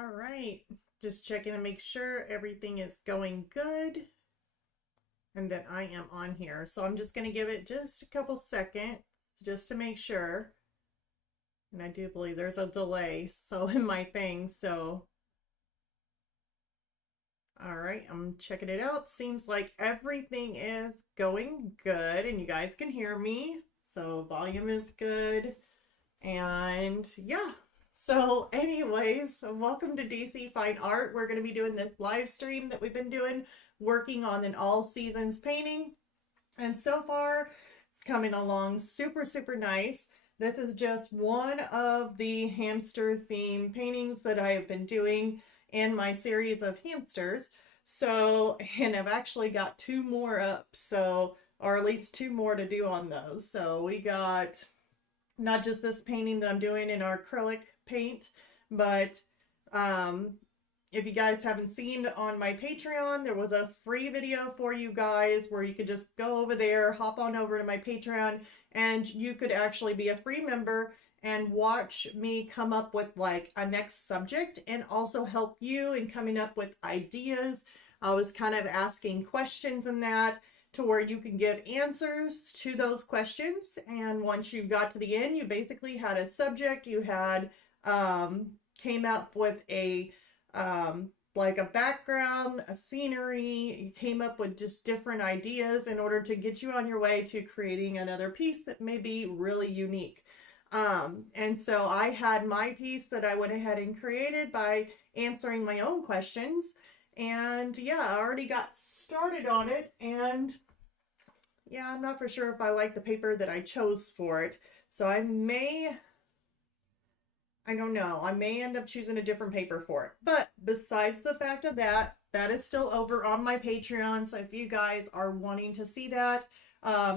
All right, just checking to make sure everything is going good and that I am on here. So I'm just going to give it just a couple seconds just to make sure. And I do believe there's a delay so in my thing. So all right, I'm checking it out. Seems like everything is going good and you guys can hear me. So volume is good. And yeah. So anyways, welcome to DC Fine Art. We're going to be doing this live stream that we've been doing, working on an all seasons painting. And so far, it's coming along super, super nice. This is just one of the hamster theme paintings that I have been doing in my series of hamsters. So, and I've actually got two more up, so, or at least two more to do on those. So we got not just this painting that I'm doing in acrylic paint, but if you guys haven't seen on my Patreon, there was a free video for you guys where you could just go over there, hop on over to my Patreon, and you could actually be a free member and watch me come up with like a next subject and also help you in coming up with ideas. I was kind of asking questions in that to where you can give answers to those questions. And once you got to the end, you basically had a subject, you had came up with a like a background, a scenery. You came up with just different ideas in order to get you on your way to creating another piece that may be really unique. And so I had my piece that I went ahead and created by answering my own questions. And yeah, I already got started on it. And yeah, I'm not for sure if I like the paper that I chose for it. So I don't know. I may end up choosing a different paper for it. But besides the fact of that, that is still over on my Patreon. So if you guys are wanting to see that,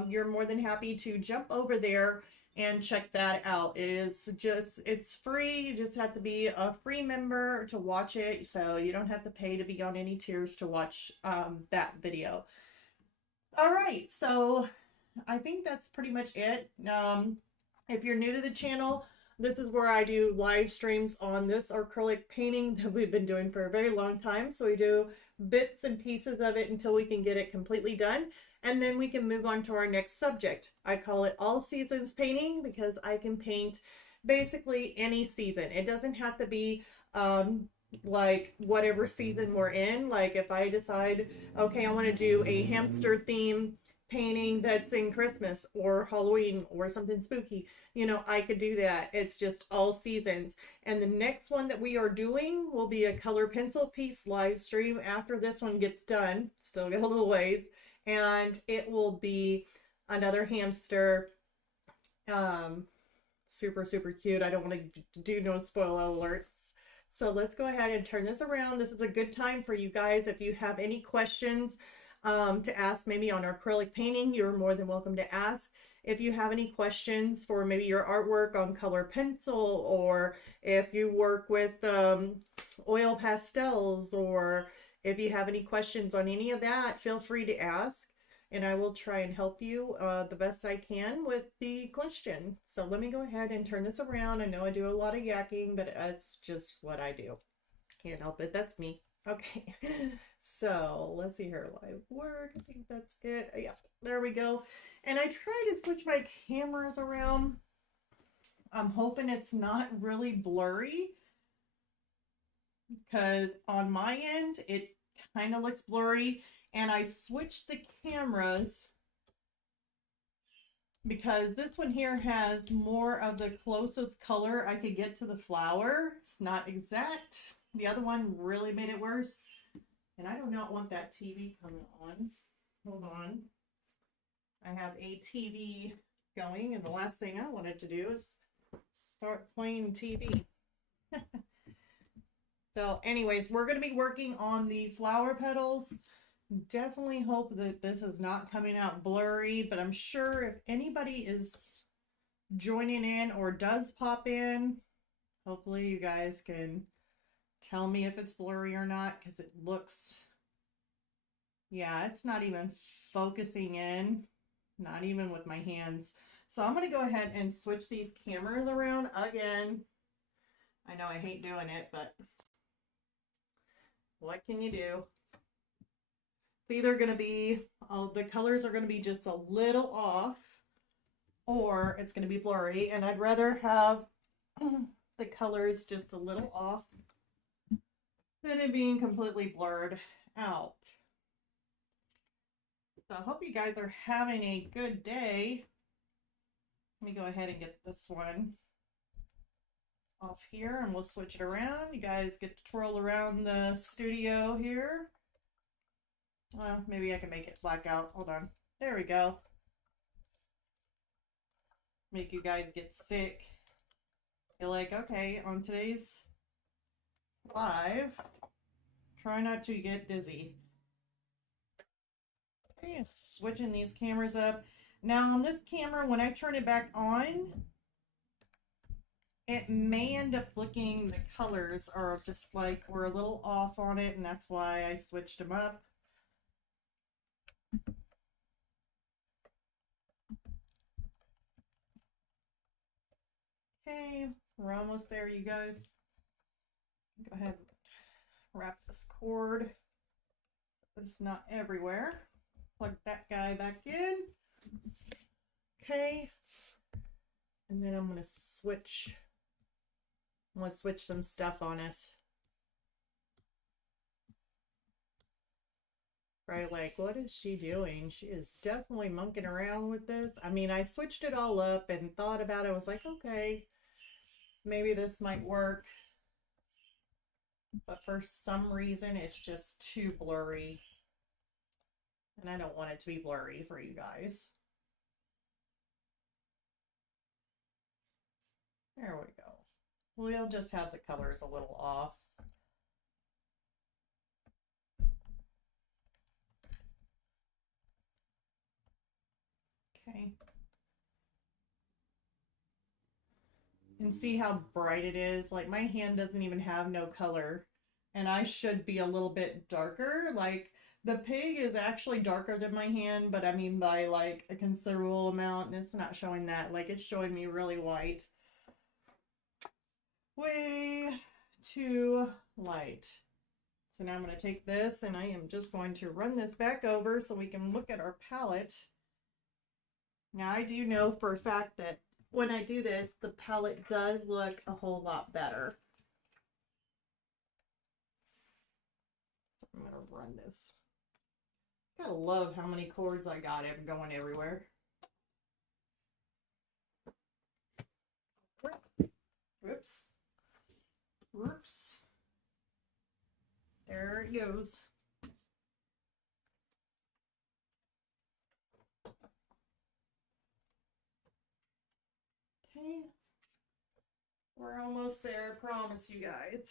you're more than happy to jump over there and check that out. It's free. You just have to be a free member to watch it. So you don't have to pay to be on any tiers to watch that video. All right. So I think that's pretty much it. If you're new to the channel, this is where I do live streams on this acrylic painting that we've been doing for a very long time. So we do bits and pieces of it until we can get it completely done. And then we can move on to our next subject. I call it all seasons painting because I can paint basically any season. It doesn't have to be like whatever season we're in. Like if I decide, okay, I want to do a hamster theme painting that's in Christmas or Halloween or something spooky, you know, I could do that. It's just all seasons. And the next one that we are doing will be a color pencil piece live stream after this one gets done. Still got a little ways. And it will be another hamster. Super, super cute. I don't want to do no spoiler alerts. So let's go ahead and turn this around. This is a good time for you guys. If you have any questions to ask maybe on acrylic painting, you're more than welcome to ask. If you have any questions for maybe your artwork on color pencil, or if you work with oil pastels, or if you have any questions on any of that, feel free to ask and I will try and help you the best I can with the question. So let me go ahead and turn this around. I know I do a lot of yakking, but it's just what I do. Can't help it. That's me. Okay. So let's see here. Live work. I think that's it. Yeah, there we go. And I try to switch my cameras around. I'm hoping it's not really blurry because on my end, it kind of looks blurry. And I switched the cameras because this one here has more of the closest color I could get to the flower. It's not exact. The other one really made it worse. And I do not want that TV coming on. Hold on. I have a TV going, and the last thing I wanted to do is start playing TV. So anyways, we're going to be working on the flower petals. Definitely hope that this is not coming out blurry, but I'm sure if anybody is joining in or does pop in, hopefully you guys can tell me if it's blurry or not, because it looks, yeah, it's not even focusing in, not even with my hands. So I'm going to go ahead and switch these cameras around again. I know I hate doing it, but what can you do? It's either going to be, the colors are going to be just a little off, or it's going to be blurry, and I'd rather have the colors just a little off than it being completely blurred out. So I hope you guys are having a good day. Let me go ahead and get this one off here and we'll switch it around. You guys get to twirl around the studio here. Well, maybe I can make it black out. Hold on. There we go. Make you guys get sick. You're like, okay, on today's live, try not to get dizzy. Okay, switching these cameras up. Now on this camera, when I turn it back on, it may end up looking, the colors are just like, we're a little off on it, and that's why I switched them up. Okay, we're almost there, you guys. Go ahead and wrap this cord. It's not everywhere. Plug that guy back in. Okay. And then I'm going to switch some stuff on us. Right, like, what is she doing? She is definitely monkeying around with this. I mean, I switched it all up and thought about it. I was like, okay, maybe this might work. But for some reason, it's just too blurry. And I don't want it to be blurry for you guys. There we go. We'll just have the colors a little off. Okay. And see how bright it is? Like, my hand doesn't even have no color. And I should be a little bit darker. Like, the pig is actually darker than my hand, but I mean by like a considerable amount, and it's not showing that. Like, it's showing me really white. Way too light. So now I'm going to take this and I am just going to run this back over so we can look at our palette. Now I do know for a fact that when I do this, the palette does look a whole lot better. So I'm going to run this. Gotta love how many cords I got going everywhere. Whoops. Whoops. There it goes. Okay. We're almost there, I promise you guys.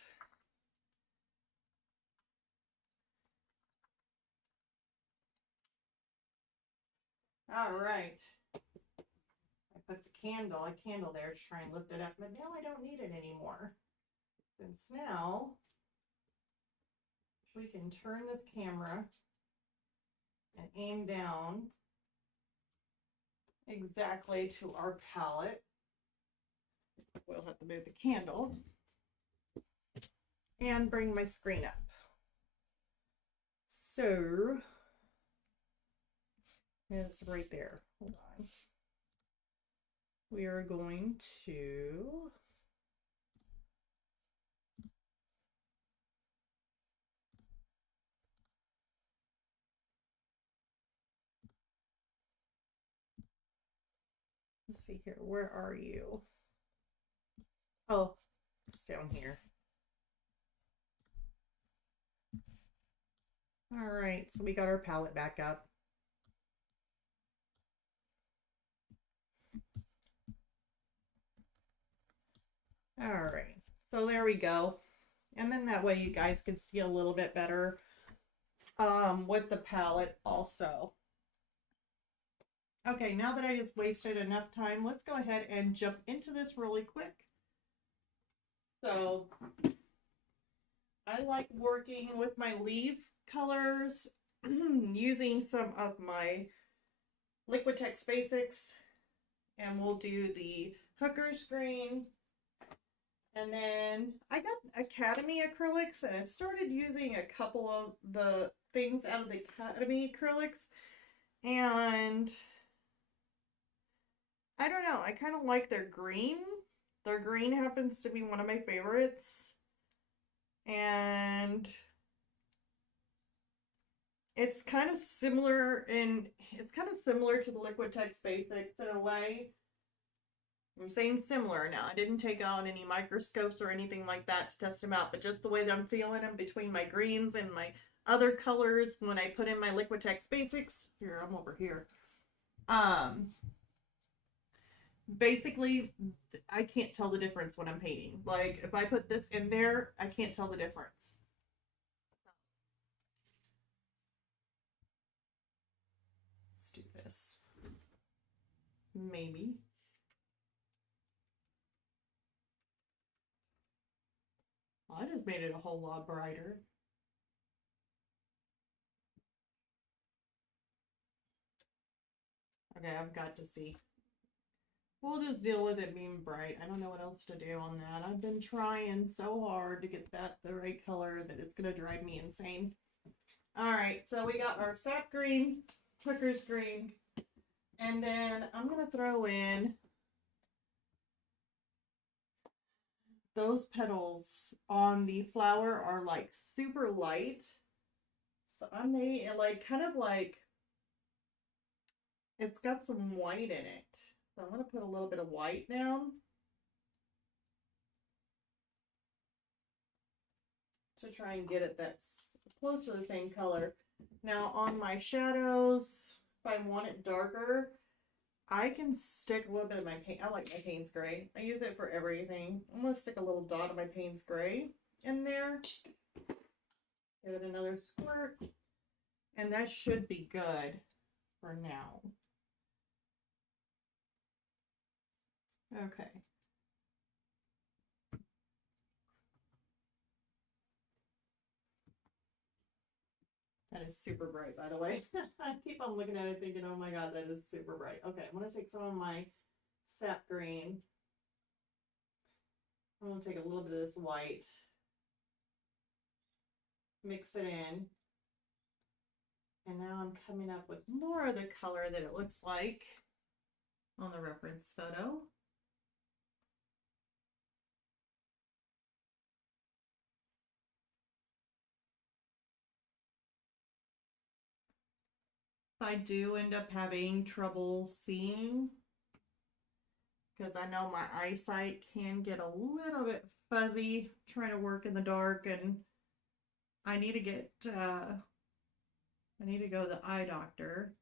All right. I put the candle there to try and lift it up, but now I don't need it anymore. Since now we can turn this camera and aim down exactly to our palette. We'll have to move the candle and bring my screen up. So it's right there. Hold on. We are going to let's see here. Where are you? Oh, it's down here. All right, so we got our palette back up. All right, so there we go. And then that way you guys can see a little bit better with the palette also. Okay, now that I just wasted enough time, let's go ahead and jump into this really quick. So I like working with my leaf colors using some of my Liquitex Basics, and we'll do the hooker's green, And then I got Academy acrylics and I started using a couple of the things out of the Academy acrylics. And I don't know, I kind of like their green. Their green happens to be one of my favorites. And it's kind of similar to the Liquitex Basics in a way. I'm saying similar now. I didn't take out any microscopes or anything like that to test them out, but just the way that I'm feeling them between my greens and my other colors when I put in my Liquitex Basics. Here, I'm over here. Basically, I can't tell the difference when I'm painting. Like, if I put this in there, I can't tell the difference. Let's do this. Maybe. Well, I just made it a whole lot brighter. Okay, I've got to see. We'll just deal with it being bright. I don't know what else to do on that. I've been trying so hard to get that the right color that it's going to drive me insane. All right, so we got our sap green, Hooker's green, and then I'm going to throw in those petals on the flower are like super light. So I may like kind of like it's got some white in it. So I'm going to put a little bit of white down to try and get it that's close to the same color. Now on my shadows, if I want it darker, I can stick a little bit of my paint. I like my Payne's Gray. I use it for everything. I'm going to stick a little dot of my Payne's Gray in there. Give it another squirt. And that should be good for now. Okay. That is super bright, by the way. I keep on looking at it thinking, oh my god, that is super bright. Okay, I'm going to take some of my sap green. I'm going to take a little bit of this white. Mix it in. And now I'm coming up with more of the color that it looks like on the reference photo. If I do end up having trouble seeing, because I know my eyesight can get a little bit fuzzy trying to work in the dark, and I need to get I need to go to the eye doctor.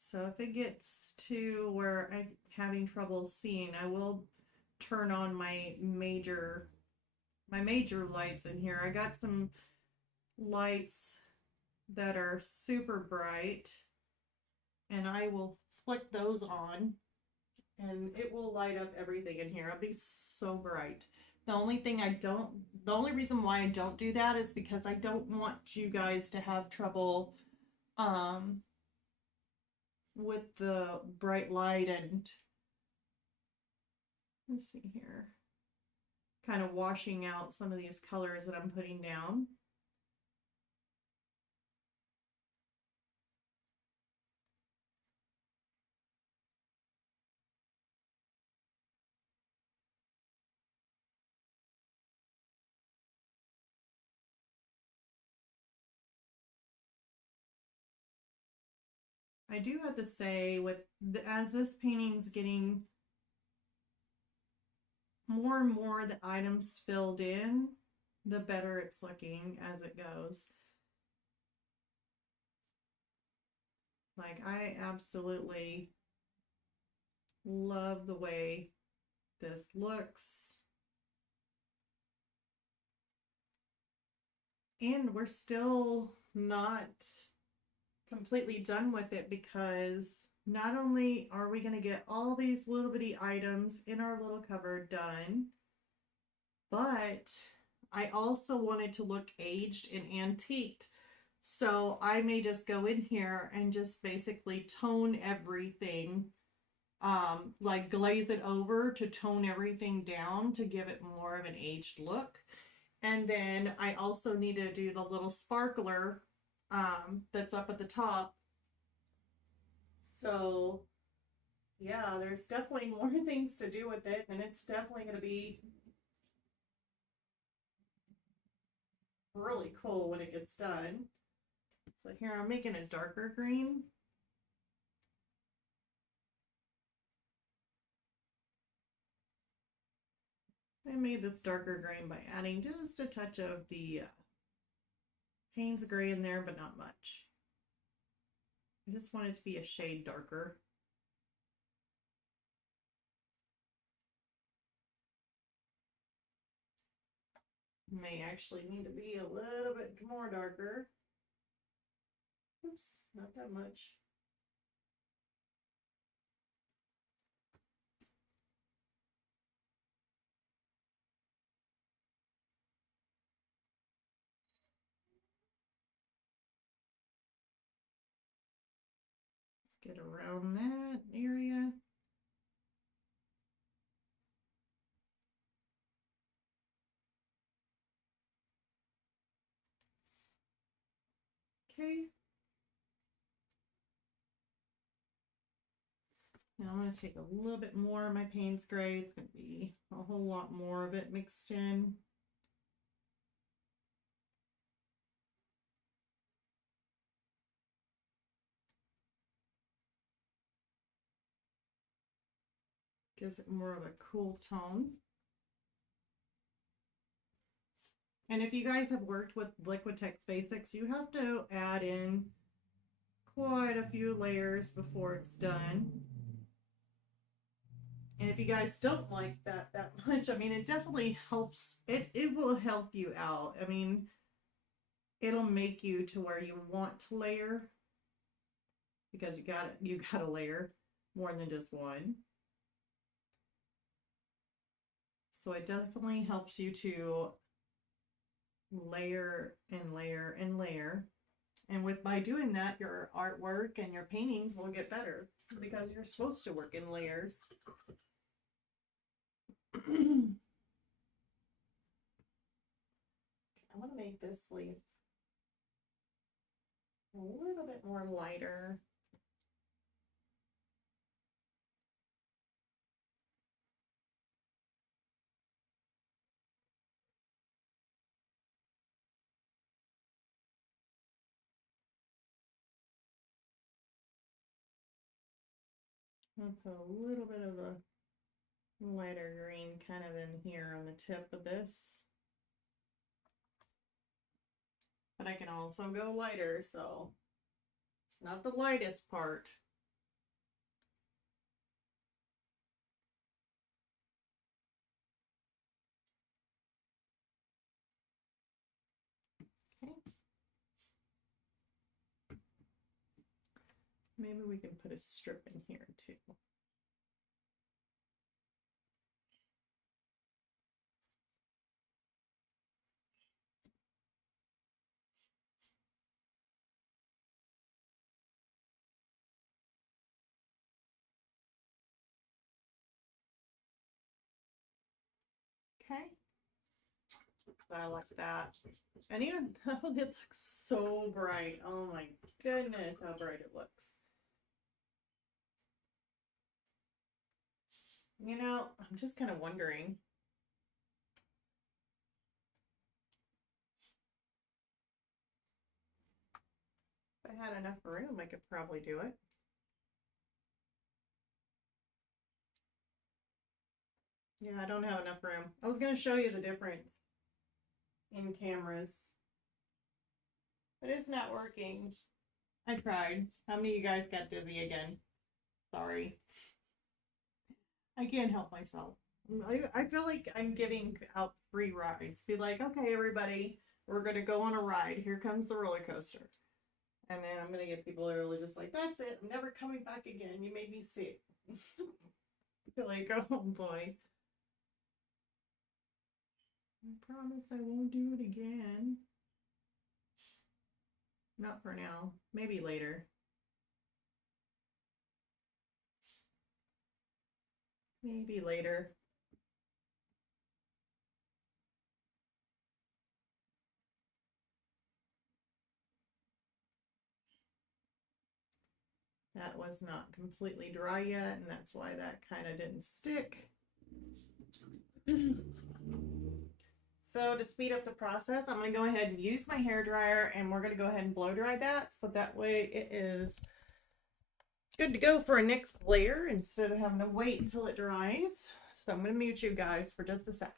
So if it gets to where I'm having trouble seeing, I will turn on my major lights in here. I got some lights that are super bright, and I will flick those on and it will light up everything in here. It'll be so bright. The only reason why I don't do that is because I don't want you guys to have trouble with the bright light and let's see here, kind of washing out some of these colors that I'm putting down. I do have to say, as this painting's getting more and more the items filled in, the better it's looking as it goes. Like, I absolutely love the way this looks. And we're still not completely done with it, because not only are we going to get all these little bitty items in our little cupboard done, but I also wanted to look aged and antiqued. So I may just go in here and just basically tone everything like glaze it over to tone everything down to give it more of an aged look. And then I also need to do the little sparkler that's up at the top. So yeah, there's definitely more things to do with it, and it's definitely going to be really cool when it gets done. So here I'm making a darker green. I made this darker green by adding just a touch of the Payne's gray in there, but not much. I just want it to be a shade darker. May actually need to be a little bit more darker. Oops, not that much. Let's get around that area. Okay. Now I'm going to take a little bit more of my Payne's gray. It's going to be a whole lot more of it mixed in. Gives it more of a cool tone. And if you guys have worked with Liquitex Basics, you have to add in quite a few layers before it's done. And if you guys don't like that much, I mean, it definitely helps. It will help you out. I mean, it'll make you to where you want to layer, because you got to layer more than just one. So it definitely helps you to layer and layer and layer. And by doing that, your artwork and your paintings will get better, because you're supposed to work in layers. I want to make this leaf a little bit more lighter. I'll put a little bit of a lighter green kind of in here on the tip of this. But I can also go lighter, so it's not the lightest part. Okay. Maybe we can put a strip in here too. Okay. I like that. And even though it looks so bright, oh my goodness, how bright it looks. You know, I'm just kind of wondering. If I had enough room, I could probably do it. Yeah, I don't have enough room. I was going to show you the difference in cameras, but it's not working. I tried. How many of you guys got dizzy again? Sorry. I can't help myself. I feel like I'm giving out free rides. Be like, okay, everybody, we're going to go on a ride. Here comes the roller coaster. And then I'm going to get people that are just like, that's it. I'm never coming back again. You made me sick. Feel like, oh boy. I promise I won't do it again. Not for now. Maybe later. maybe later. That was not completely dry yet, and that's why that kind of didn't stick. So to speed up the process, I'm going to go ahead and use my hair dryer, and we're going to go ahead and blow dry that, so that way it is good to go for a next layer instead of having to wait until it dries. So I'm going to mute you guys for just a second.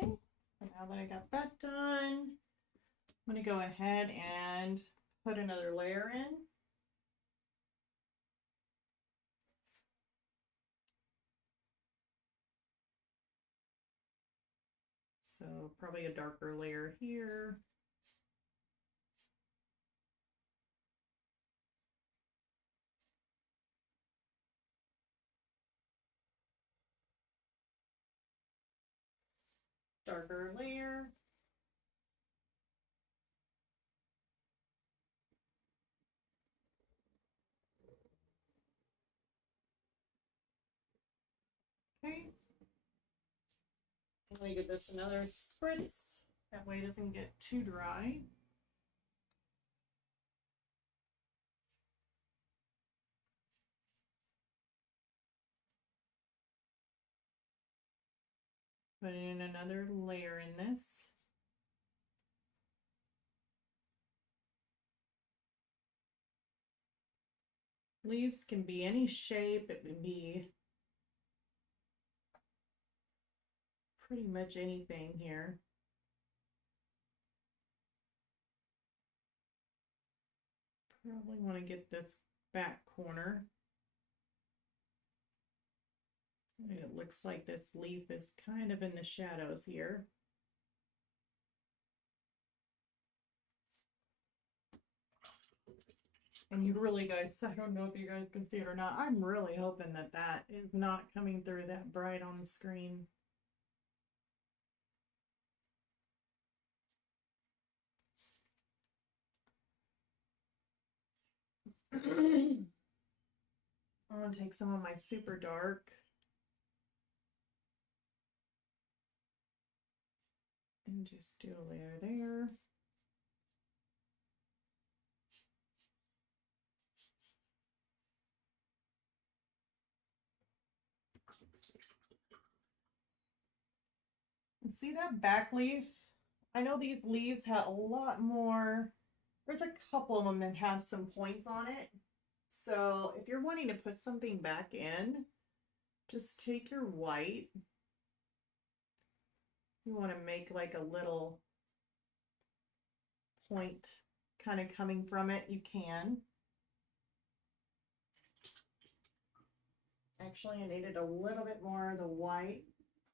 Okay, so now that I got that done, I'm going to go ahead and put another layer in. So probably a darker layer here. Darker layer. Okay. I'm going to give this another spritz. That way it doesn't get too dry. Put in another layer in this. Leaves can be any shape. It can be pretty much anything here. Probably want to get this back corner. It looks like this leaf is kind of in the shadows here. And you really guys, I don't know if you guys can see it or not, I'm really hoping that that is not coming through that bright on the screen. I'm going to take some of my super dark and just do a layer there. And see that back leaf? I know these leaves have a lot more. There's a couple of them that have some points on it. So if you're wanting to put something back in, just take your white. You want to make like a little point kind of coming from it, you can. Actually, I needed a little bit more of the white.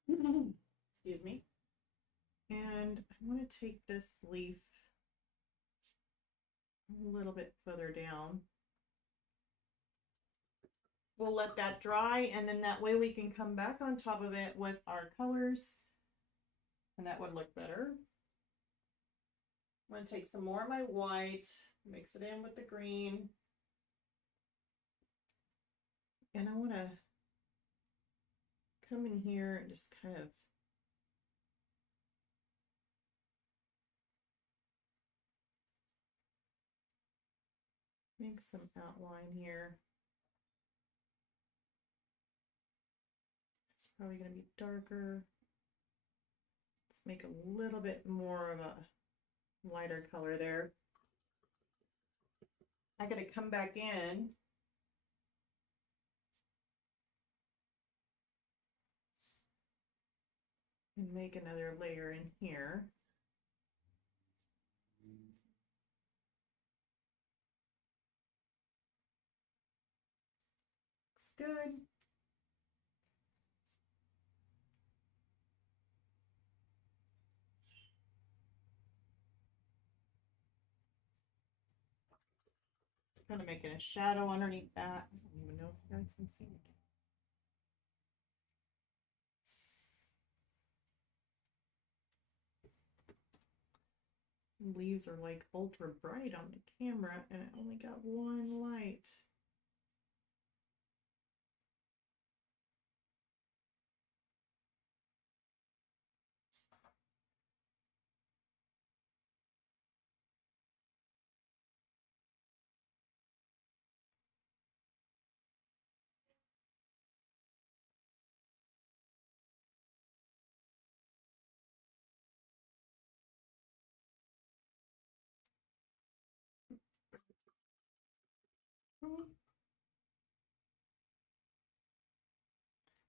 Excuse me. And I want to take this leaf a little bit further down. We'll let that dry, and then that way we can come back on top of it with our colors, and that would look better. I'm going to take some more of my white, mix it in with the green, and I want to come in here and just kind of make some outline here. It's probably going to be darker. Let's make a little bit more of a lighter color there. I got to come back in and make another layer in here. good. Kind of making a shadow underneath that. I don't even know if you guys can see it. Leaves are like ultra bright on the camera and it only got one light.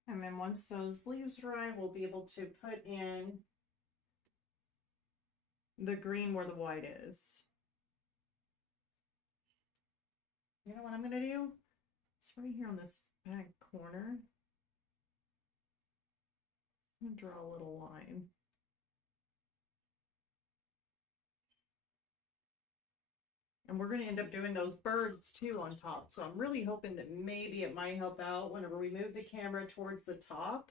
And then once those leaves dry, we'll be able to put in the green where the white is. You know what I'm gonna do? It's right here on this back corner. I'm gonna draw a little line. And we're going to end up doing those birds too on top. So I'm really hoping that maybe it might help out whenever we move the camera towards the top,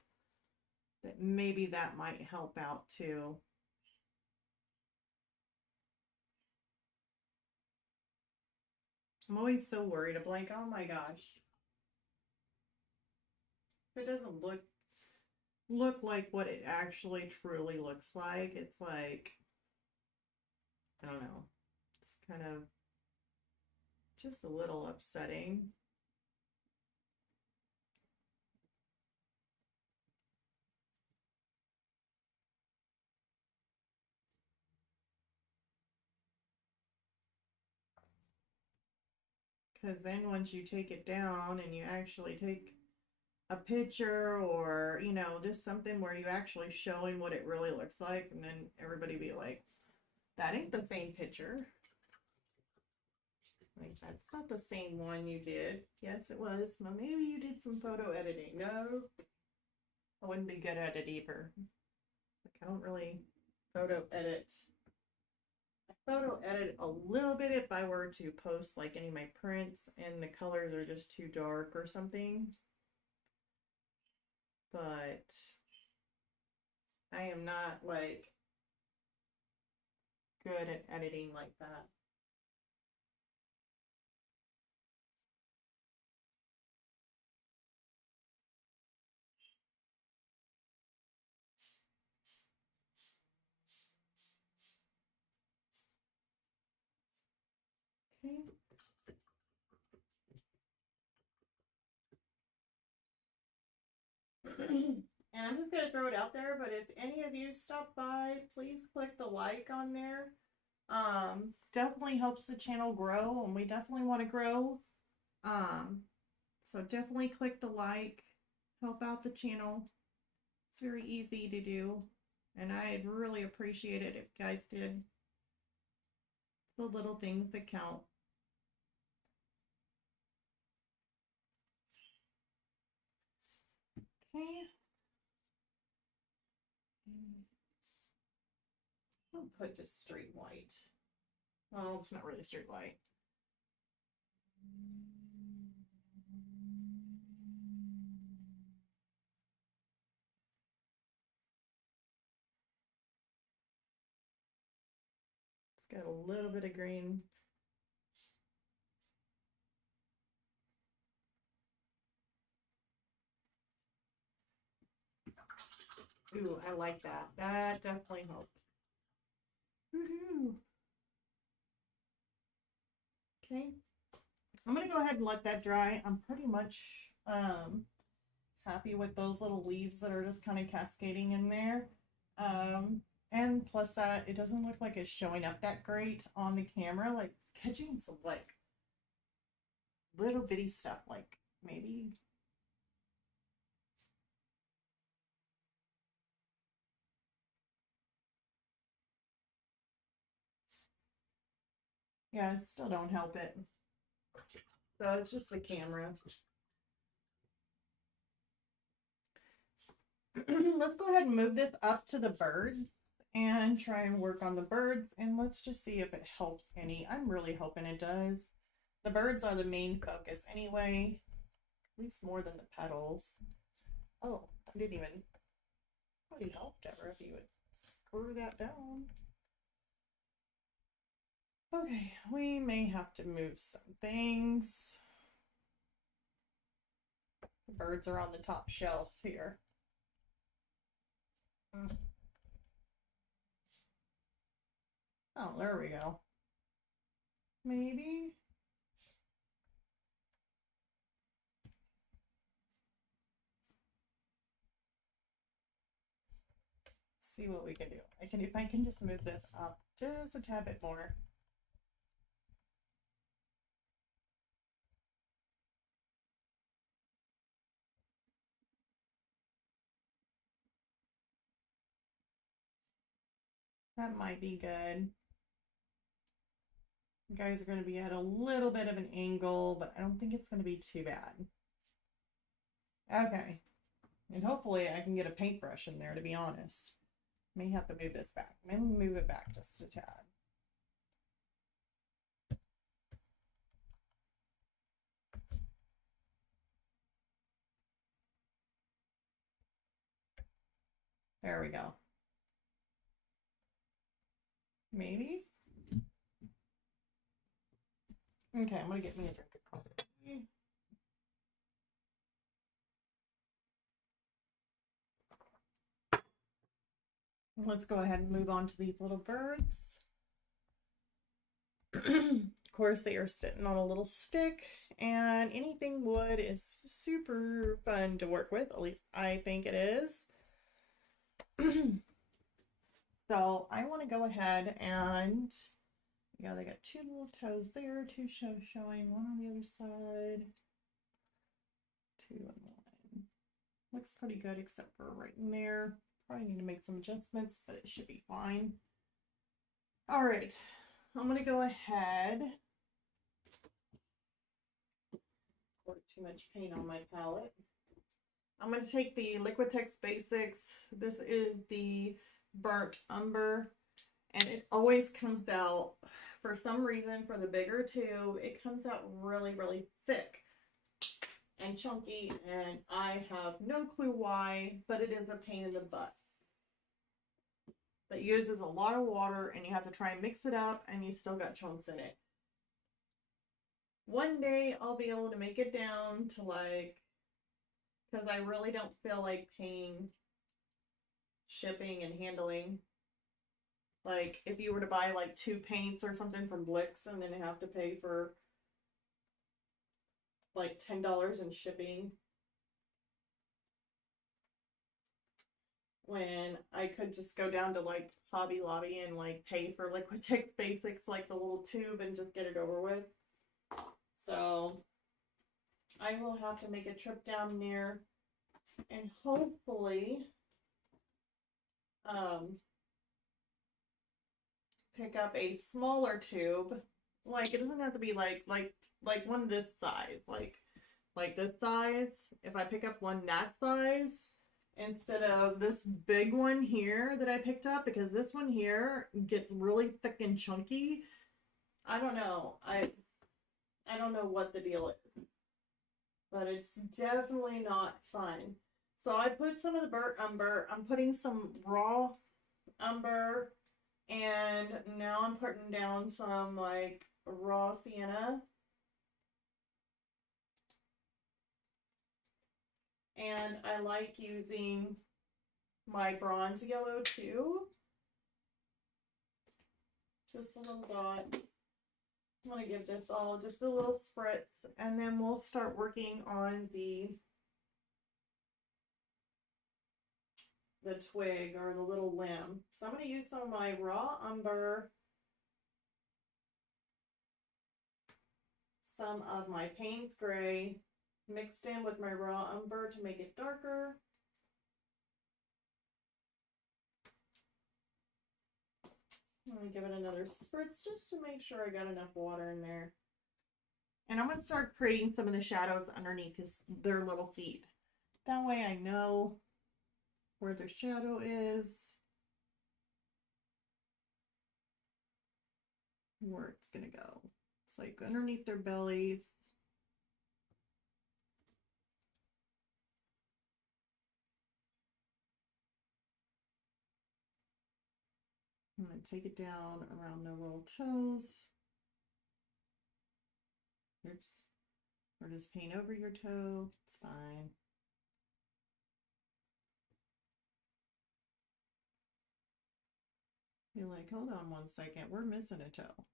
that maybe that might help out too. I'm always so worried. I'm like, oh my gosh. If it doesn't look like what it actually truly looks like, it's like, I don't know. It's kind of just a little upsetting. Because then once you take it down and you actually take a picture or, you know, just something where you actually showing what it really looks like, and then everybody be like, that ain't the same picture. Like, that's not the same one you did. Yes, it was. Well, maybe you did some photo editing. No, I wouldn't be good at it either. Like, I don't really photo edit. I photo edit a little bit if I were to post like any of my prints and the colors are just too dark or something. But I am not like good at editing like that. Okay. And I'm just going to throw it out there, but if any of you stop by, please click the like on there. Definitely helps the channel grow, and we definitely want to grow. So definitely click the like, help out the channel. It's very easy to do, and I'd really appreciate it if you guys did. The little things that count. Okay. I'll put just straight white. Well, it's not really straight white. It's got a little bit of green. Ooh, I like that. That definitely helped. Woohoo! Okay. I'm going to go ahead and let that dry. I'm pretty much happy with those little leaves that are just kind of cascading in there. And plus that, it doesn't look like it's showing up that great on the camera. Like, it's catching some, like, little bitty stuff, like, maybe. Yeah, it still don't help it. So it's just the camera. Let's go ahead and move this up to the birds and try and work on the birds, and let's just see if it helps any. I'm really hoping it does. The birds are the main focus anyway, at least more than the petals. Oh, I didn't even probably help Deborah if you would screw that down. Okay, we may have to move some things. The birds are on the top shelf here. Oh, there we go. Maybe. See what we can do. If I can just move this up just a tad bit more. That might be good. You guys are going to be at a little bit of an angle, but I don't think it's going to be too bad. Okay. And hopefully I can get a paintbrush in there, to be honest. May have to move this back. Maybe move it back just a tad. There we go. Maybe? Okay, I'm going to get me a drink of coffee. Let's go ahead and move on to these little birds. Of course, they are sitting on a little stick, and anything wood is super fun to work with. At least I think it is. So I want to go ahead and, yeah, they got two little toes there, two showing, one on the other side, two and one. Looks pretty good except for right in there. Probably need to make some adjustments, but it should be fine. All right, I'm going to go ahead. Poured too much paint on my palette. I'm going to take the Liquitex Basics. This is the burnt umber, and it always comes out, for some reason, for the bigger two, it comes out really, really thick and chunky, and I have no clue why, but it is a pain in the butt. That uses a lot of water, and you have to try and mix it up, and you still got chunks in it. One day I'll be able to make it down to like, because I really don't feel like paying shipping and handling. Like if you were to buy like 2 paints or something from Blix and then have to pay for like $10 in shipping, when I could just go down to like Hobby Lobby and like pay for Liquitex Basics, like the little tube, and just get it over with. So I will have to make a trip down there and hopefully pick up a smaller tube. Like it doesn't have to be like one this size, like this size. If I pick up one that size instead of this big one here that I picked up, because this one here gets really thick and chunky. I don't know. I don't know what the deal is, but it's definitely not fun. So I put some of the burnt umber. I'm putting some raw umber, and now I'm putting down some like raw sienna. And I like using my bronze yellow too. Just a little dot. I'm going to give this all just a little spritz, and then we'll start working on the twig or the little limb. So I'm going to use some of my raw umber, some of my Payne's Gray mixed in with my raw umber to make it darker. I'm going to give it another spritz just to make sure I got enough water in there. And I'm going to start creating some of the shadows underneath their little feet. That way I know where the shadow is, where it's gonna go. It's like underneath their bellies. I'm going to take it down around their little toes. Oops. Or just paint over your toe. It's fine. You're like, hold on one second. We're missing a toe.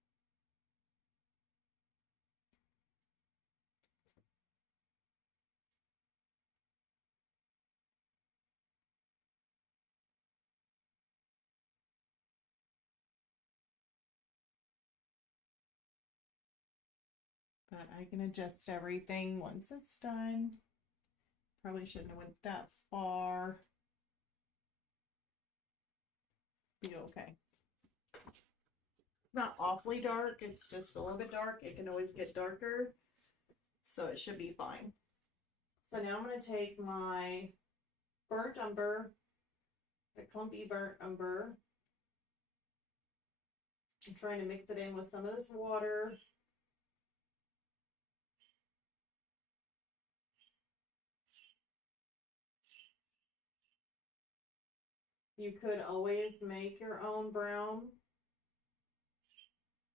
But I can adjust everything once it's done. Probably shouldn't have went that far. Be okay. It's not awfully dark. It's just a little bit dark. It can always get darker. So it should be fine. So now I'm going to take my burnt umber, the clumpy burnt umber. I'm trying to mix it in with some of this water. You could always make your own brown,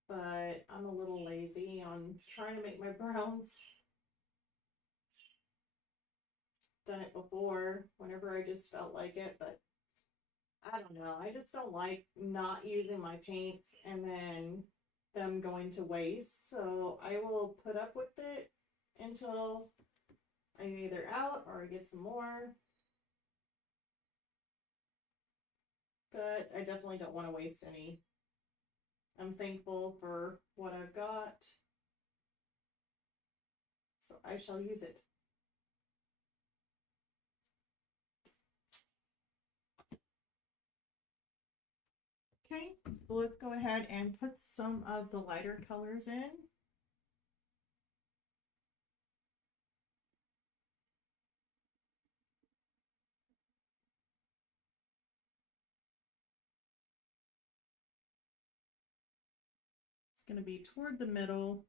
but I'm a little lazy on trying to make my browns. Done it before whenever I just felt like it, but I don't know. I just don't like not using my paints and then them going to waste. So I will put up with it until I'm either out or I get some more. But I definitely don't want to waste any. I'm thankful for what I've got. So I shall use it. Okay, so let's go ahead and put some of the lighter colors in. It's going to be toward the middle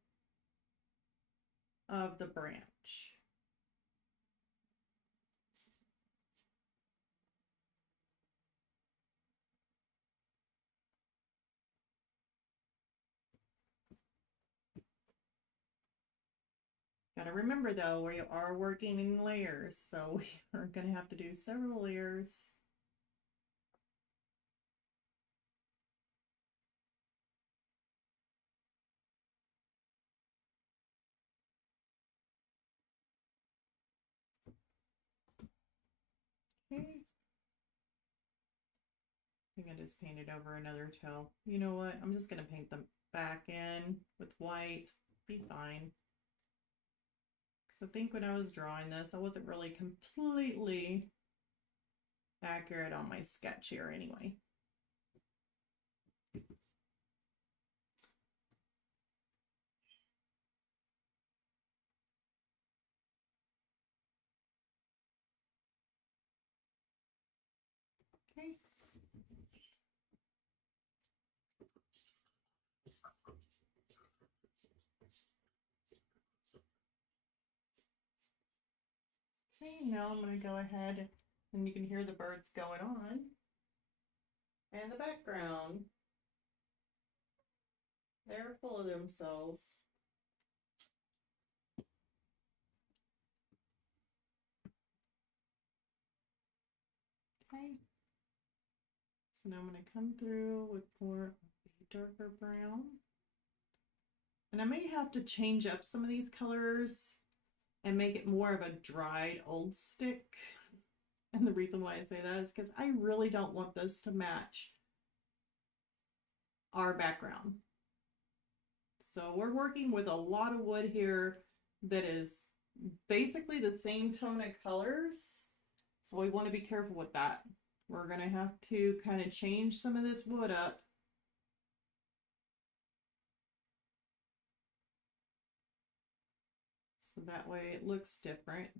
of the branch. Gotta remember though, we are working in layers, so we are gonna have to do several layers. Okay. I think I just painted over another toe. You know what? I'm just gonna paint them back in with white. Be fine. Because I think when I was drawing this, I wasn't really completely accurate on my sketch here anyway. Okay. Okay, now I'm going to go ahead and you can hear the birds going on. And the background. They're full of themselves. Okay. So now I'm going to come through with more darker brown. And I may have to change up some of these colors and make it more of a dried old stick. And the reason why I say that is because I really don't want this to match our background. So we're working with a lot of wood here that is basically the same tone of colors. So we want to be careful with that. We're going to have to kind of change some of this wood up. So that way it looks different.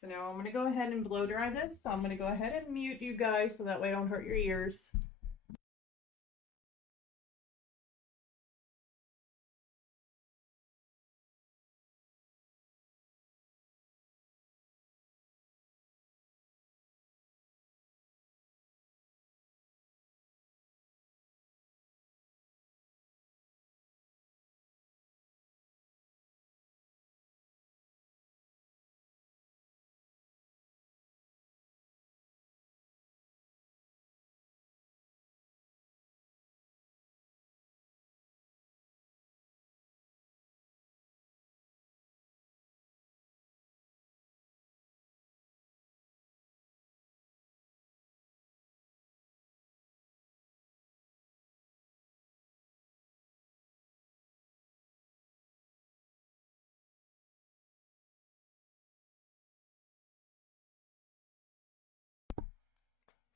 So now I'm going to go ahead and blow dry this. So I'm going to go ahead and mute you guys so that way I don't hurt your ears.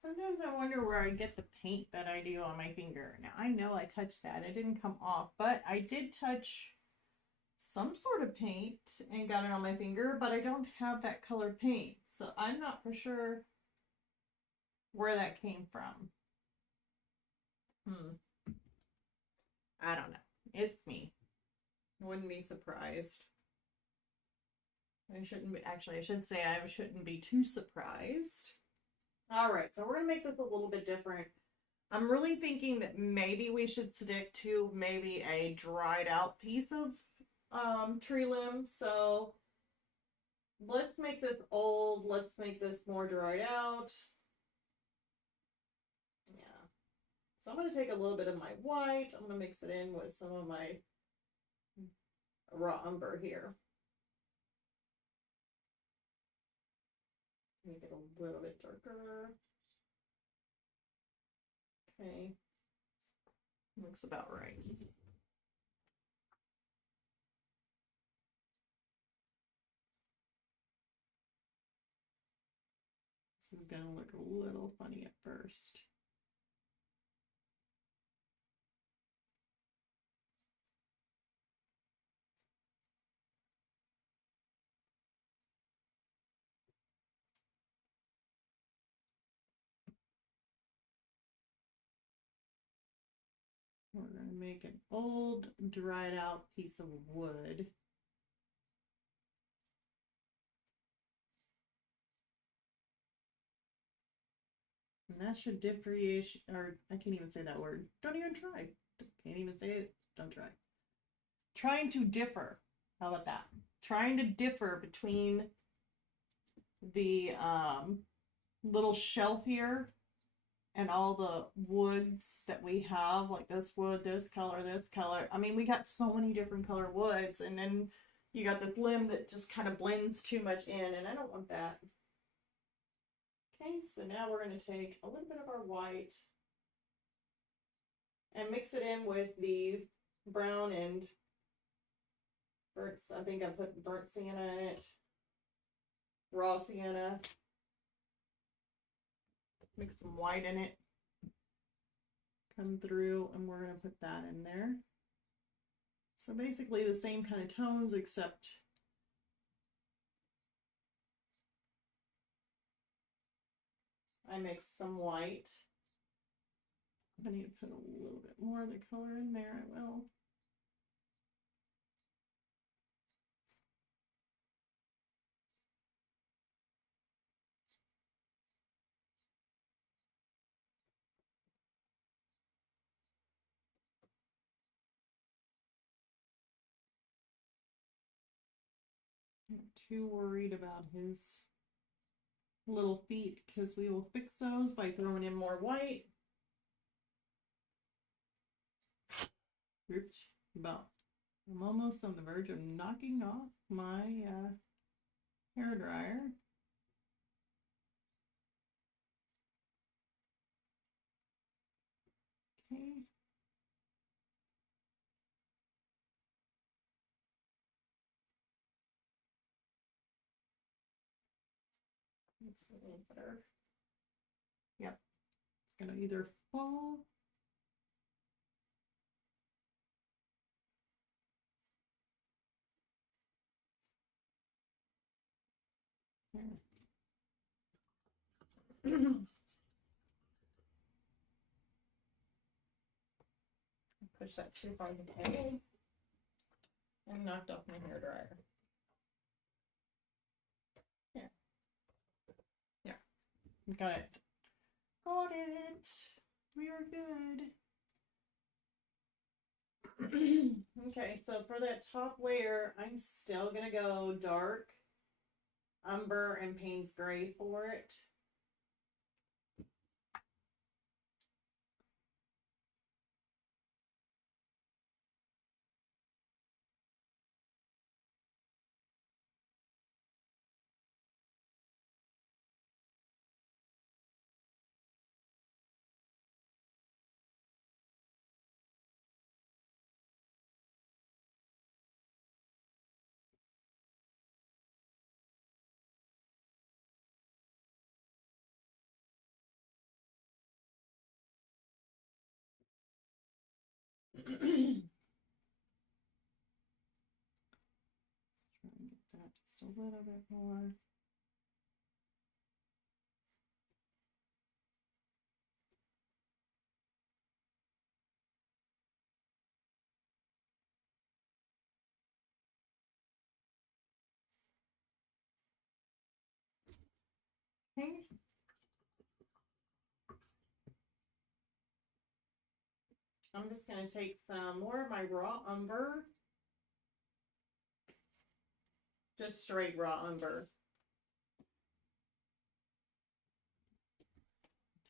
Sometimes I wonder where I get the paint that I do on my finger. Now I know I touched that. It didn't come off, but I did touch some sort of paint and got it on my finger, but I don't have that colored paint. So I'm not for sure where that came from. I don't know. It's me. I wouldn't be surprised. I shouldn't be, actually, I should say I shouldn't be too surprised. All right, so we're going to make this a little bit different. I'm really thinking that maybe we should stick to maybe a dried out piece of tree limb. So let's make this old. Let's make this more dried out. Yeah. So I'm going to take a little bit of my white. I'm going to mix it in with some of my raw umber here. Make it a little bit darker. Okay. Looks about right. This is going to look a little funny at first. We're going to make an old dried out piece of wood. And that should differentiate, or I can't even say that word. Don't even try. Can't even say it. Don't try. Trying to differ. How about that? Trying to differ between the little shelf here and all the woods that we have, like this wood, this color, this color. I mean, we got so many different color woods, and then you got this limb that just kind of blends too much in, and I don't want that. Okay, so now we're going to take a little bit of our white and mix it in with the brown and burnt. I think I put burnt sienna in it, raw sienna. Mix some white in it. Come through, and we're going to put that in there. So basically the same kind of tones, except I mixed some white. If I need to put a little bit more of the color in there, I will. I'm not too worried about his little feet because we will fix those by throwing in more white. Oops, I'm almost on the verge of knocking off my hair dryer. Okay. It's a little better. Yep. It's gonna either fall. There. Push that too far away and knocked off my hair dryer. Yeah. Yeah. Got it. Got it. We are good. Okay, so for that top layer, I'm still gonna go dark umber and Payne's gray for it. Try and get that just a little bit more. Okay. I'm just going to take some more of my raw umber, just straight raw umber.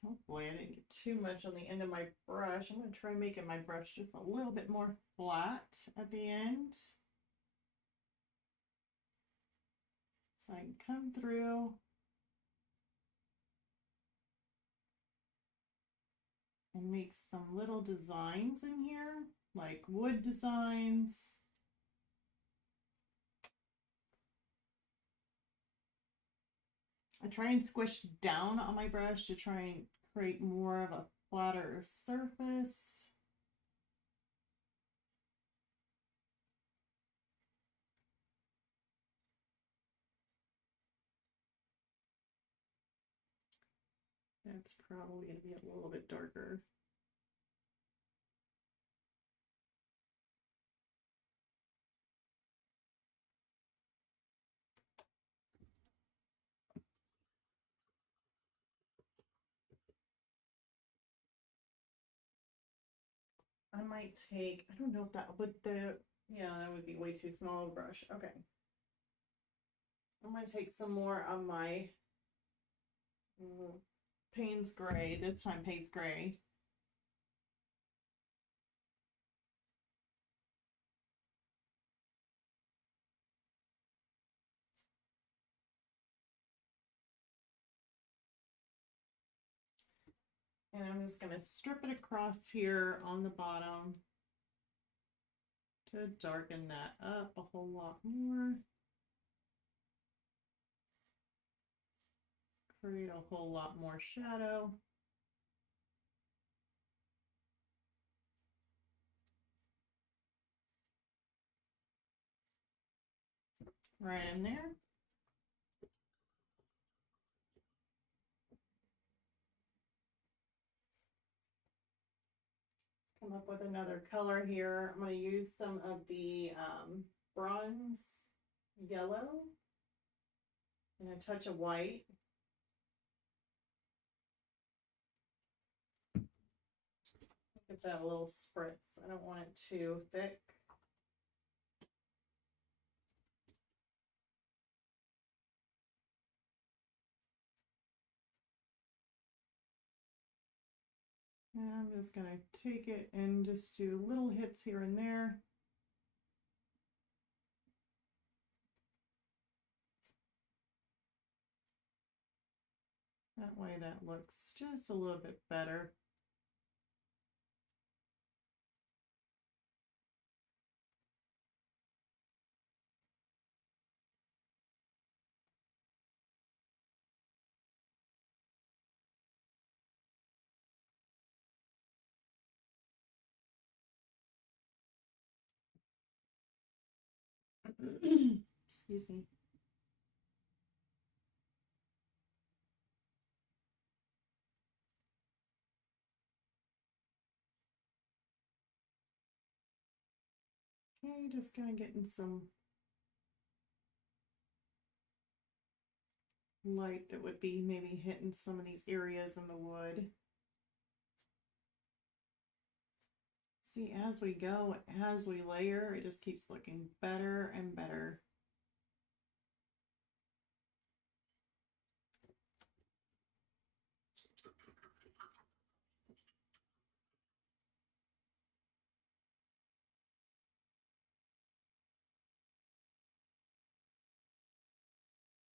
Hopefully I didn't get too much on the end of my brush. I'm going to try making my brush just a little bit more flat at the end, so I can come through and make some little designs in here, like wood designs. I try and squish down on my brush to try and create more of a flatter surface. That's probably going to be a little bit darker. I might take, I don't know if that would, yeah, that would be way too small a brush. Okay. I'm going to take some more of my Payne's Gray, this time Payne's Gray. And I'm just going to strip it across here on the bottom to darken that up a whole lot more. Create a whole lot more shadow. Right in there. Come up with another color here. I'm going to use some of the bronze yellow and a touch of white. Give that a little spritz. I don't want it too thick. And I'm just going to take it and just do little hits here and there. That way that looks just a little bit better. Excuse me. Okay, just kind of getting some light that would be maybe hitting some of these areas in the wood. See, as we go, as we layer, it just keeps looking better and better.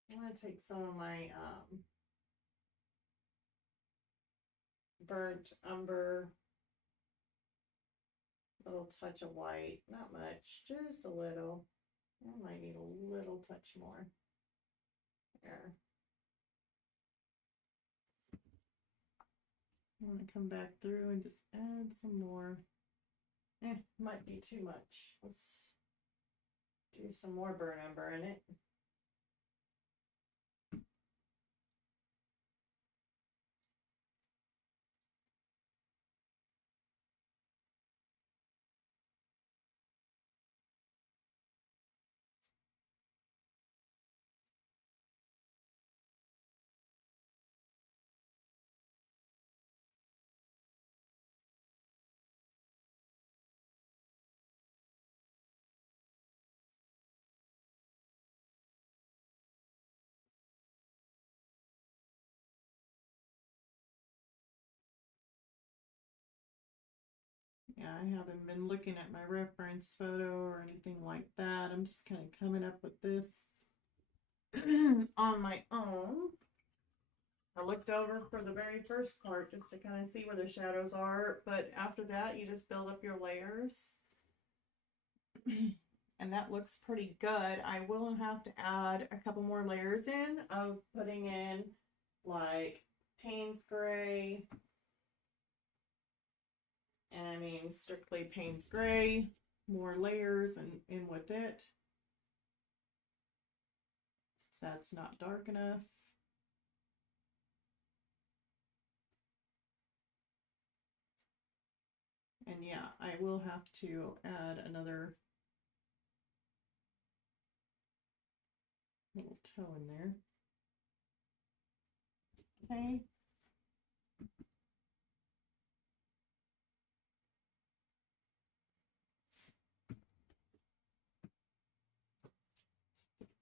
I'm going to take some of my burnt umber, a little touch of white, not much, just a little. I might need a little touch more. There. I'm going to come back through and just add some more. Might be too much. Let's do some more burnt umber in it. Yeah, I haven't been looking at my reference photo or anything like that. I'm just kind of coming up with this on my own. I looked over for the very first part just to kind of see where the shadows are, but after that you just build up your layers. And that looks pretty good. I will have to add a couple more layers in of putting in like Payne's Gray, and I mean strictly Payne's Gray, more layers and in with it. So that's not dark enough. And yeah, I will have to add another little toe in there. Okay.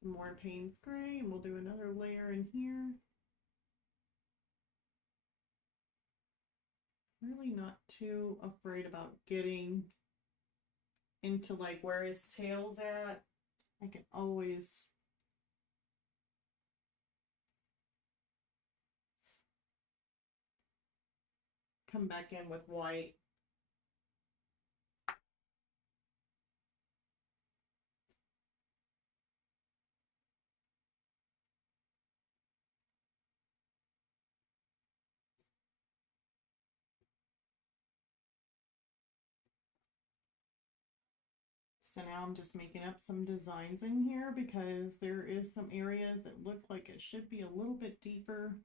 Some more Payne's Gray, and we'll do another layer in here. Really not too afraid about getting into like where his tail's at. I can always come back in with white. So now I'm just making up some designs in here because there is some areas that look like it should be a little bit deeper.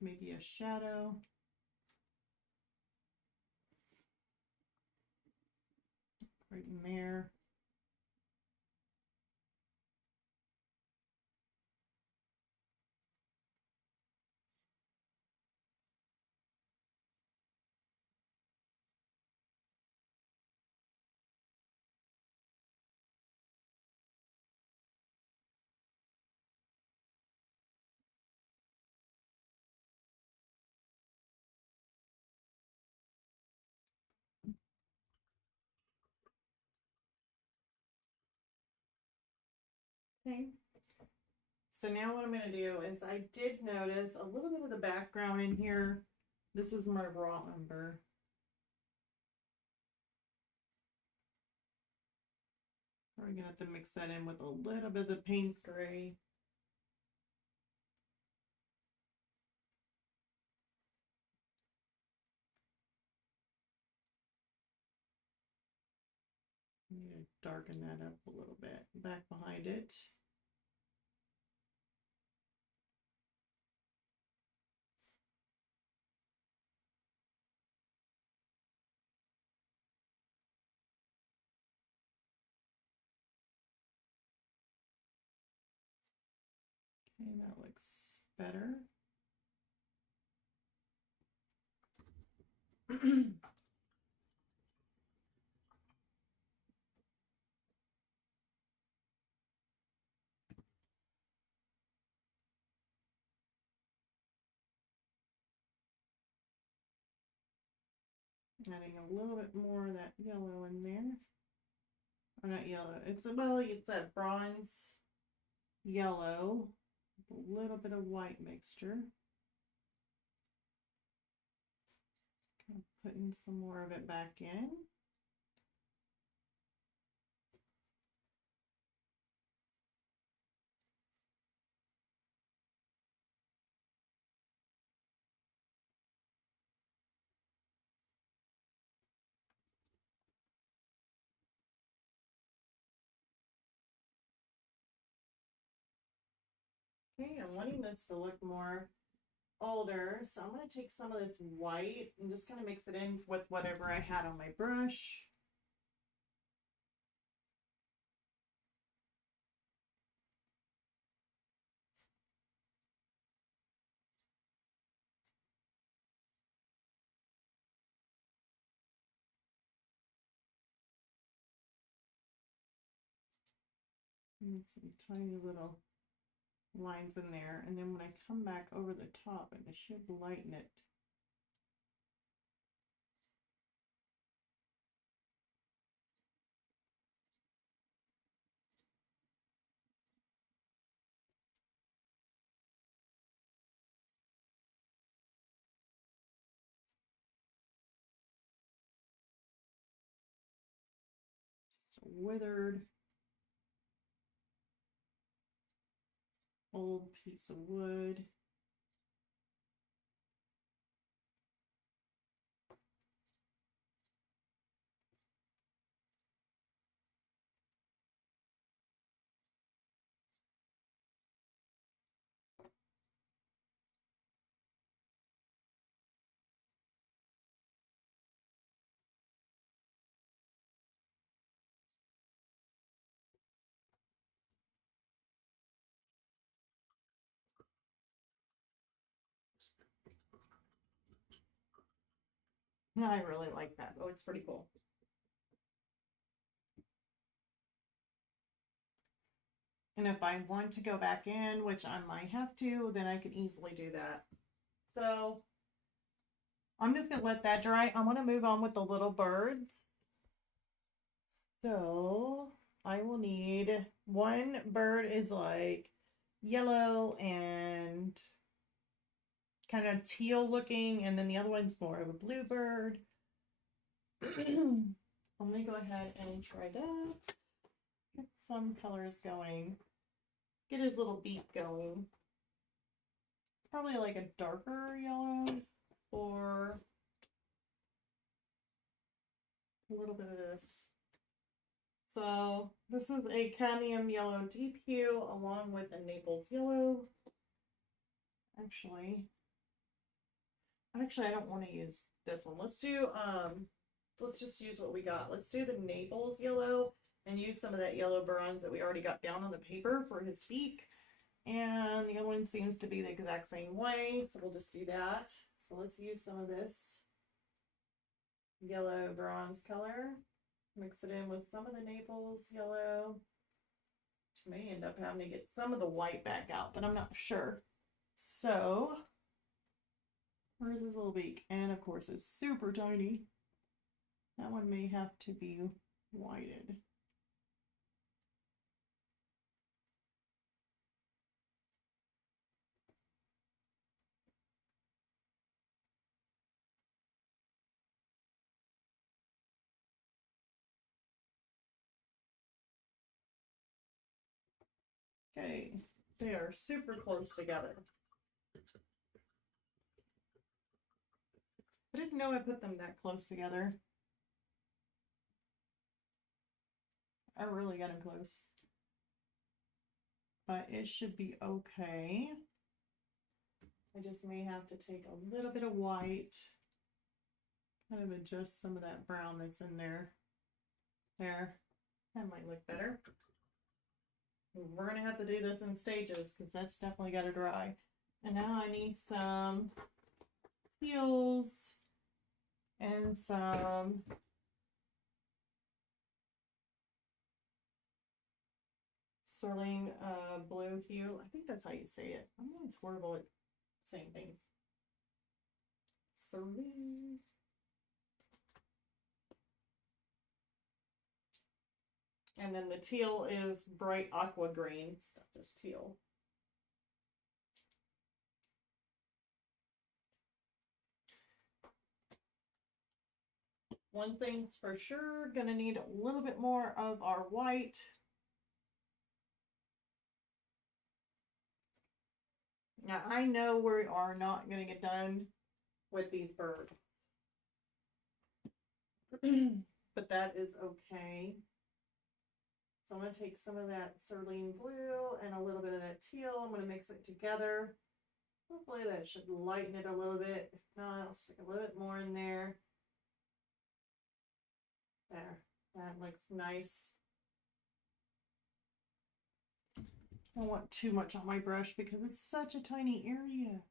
Maybe a shadow. Right in there. Okay. So now what I'm going to do is I did notice a little bit of the background in here. This is my raw umber. We're going to have to mix that in with a little bit of the Payne's Gray. I'm going to darken that up a little bit back behind it. Okay, that looks better. Adding a little bit more of that yellow in there. Or not yellow, well, it's that bronze yellow with a little bit of white mixture. Kind of putting some more of it back in. Okay, I'm wanting this to look more older, so I'm going to take some of this white and just kind of mix it in with whatever I had on my brush. And some tiny little lines in there, and then when I come back over the top, it should lighten it. Just a withered old piece of wood. I really like that. Oh, it's pretty cool. And if I want to go back in, which I might have to, then I can easily do that. So I'm just going to let that dry. I want to move on with the little birds. So I will need, one bird is like yellow and kind of teal looking, and then the other one's more of a blue bird. I'm going to go ahead and try that. Get some colors going. Get his little beak going. It's probably like a darker yellow or a little bit of this. So this is a cadmium yellow deep hue along with a Naples yellow. Actually, I don't want to use this one. Let's just use what we got. Let's do the Naples yellow and use some of that yellow bronze that we already got down on the paper for his beak. And the other one seems to be the exact same way, so we'll just do that. So let's use some of this yellow bronze color. Mix it in with some of the Naples yellow. May end up having to get some of the white back out, but I'm not sure. So, where's his little beak? And of course it's super tiny. That one may have to be whited. Okay, they are super close together. I didn't know I put them that close together. I really got them close. But it should be okay. I just may have to take a little bit of white, kind of adjust some of that brown that's in there. There, that might look better. We're gonna have to do this in stages because that's definitely got to dry. And now I need some teals and some cerulean blue hue. I think that's how you say it. I'm always horrible at saying things. Cerulean. And then the teal is bright aqua green. It's not just teal. One thing's for sure, gonna need a little bit more of our white. Now I know we are not gonna get done with these birds. But that is okay. So I'm going to take some of that cerulean blue and a little bit of that teal. I'm going to mix it together. Hopefully that should lighten it a little bit. If not, I'll stick a little bit more in there. There, that looks nice. I don't want too much on my brush because it's such a tiny area.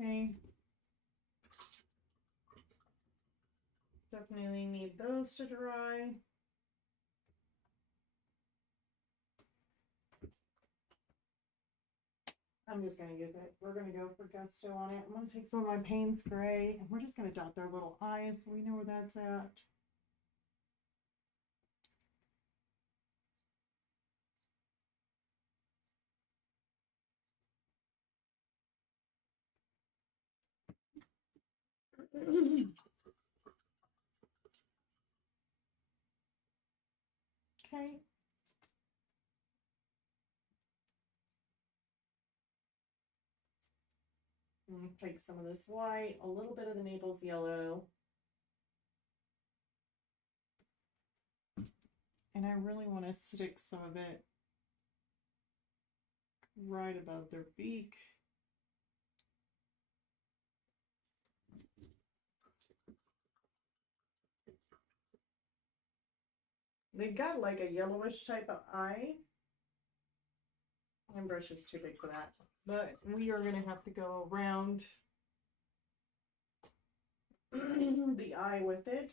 Okay. Definitely need those to dry. I'm just going to use it. We're going to go for gusto on it. I'm going to take some of my Payne's Gray and we're just going to dot their little eyes so we know where that's at. Okay. Take some of this white, a little bit of the Naples yellow. And I really want to stick some of it right above their beak. They've got like a yellowish type of eye. My brush is too big for that. But we are going to have to go around the eye with it.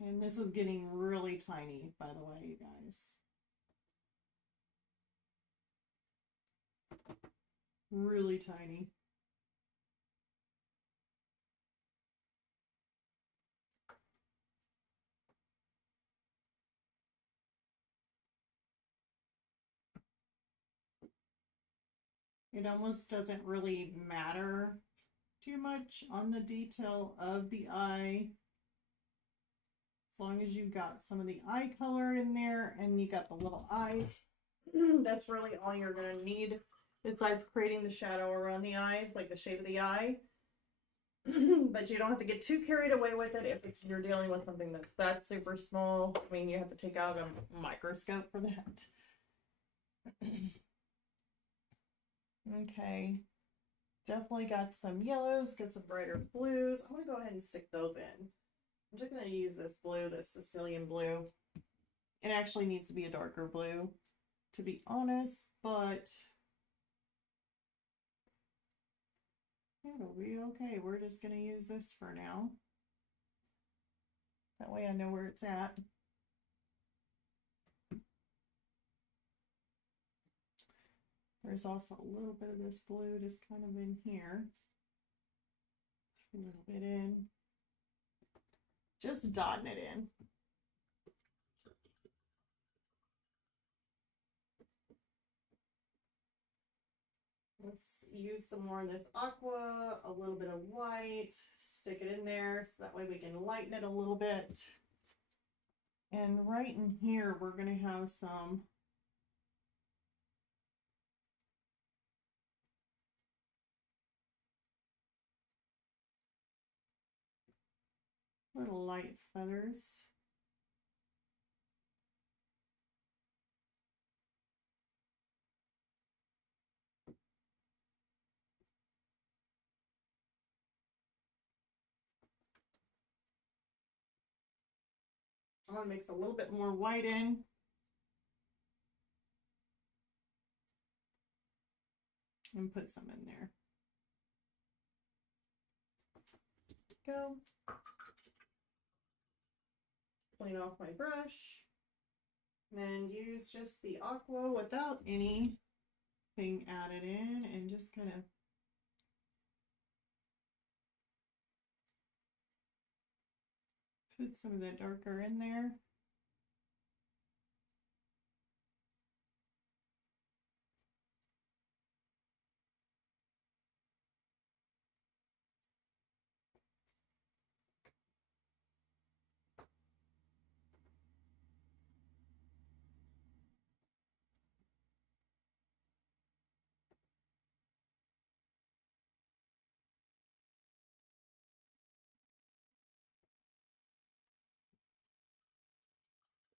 And this is getting really tiny, by the way, you guys. Really tiny. It almost doesn't really matter too much on the detail of the eye. As long as you've got some of the eye color in there and you got the little eyes, that's really all you're going to need besides creating the shadow around the eyes, like the shape of the eye. But you don't have to get too carried away with it if you're dealing with something that's super small. I mean, you have to take out a microscope for that. Okay. Definitely got some yellows, got some brighter blues. I'm going to go ahead and stick those in. I'm just going to use this blue, this Sicilian blue. It actually needs to be a darker blue, to be honest, but it'll be okay. We're just going to use this for now. That way I know where it's at. There's also a little bit of this blue just kind of in here. A little bit in. Just dotting it in. Let's use some more of this aqua, a little bit of white, stick it in there so that way we can lighten it a little bit. And right in here, we're going to have some little light feathers. want to mix a little bit more white in. And put some in there. Go. Clean off my brush. And then use just the aqua without anything added in and just kind of put some of the darker in there.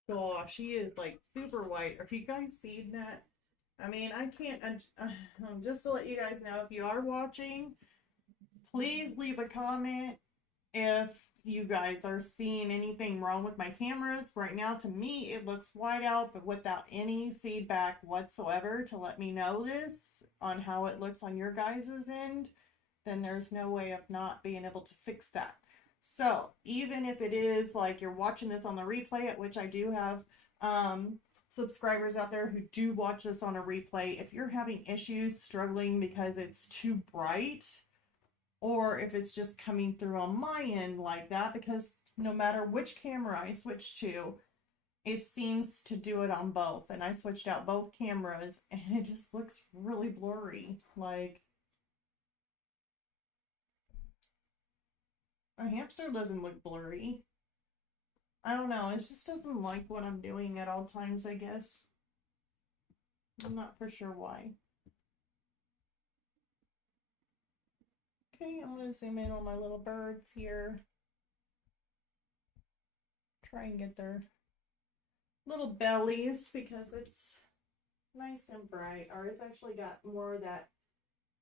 Gosh, she is like super white. Have you guys seen that? I mean, I can't, just to let you guys know, if you are watching, please leave a comment if you guys are seeing anything wrong with my cameras. Right now, to me, it looks white out, but without any feedback whatsoever to let me know this on how it looks on your guys' end, then there's no way of not being able to fix that. So even if it is like you're watching this on the replay, at which I do have subscribers out there who do watch this on a replay, if you're having issues struggling because it's too bright, or if it's just coming through on my end like that, because no matter which camera I switch to, it seems to do it on both. And I switched out both cameras and it just looks really blurry. Like, a hamster doesn't look blurry. I don't know, it just doesn't like what I'm doing at all times, I guess. I'm not for sure why. Okay, I'm going to zoom in on my little birds here. Try and get their little bellies because it's nice and bright. Or it's actually got more of that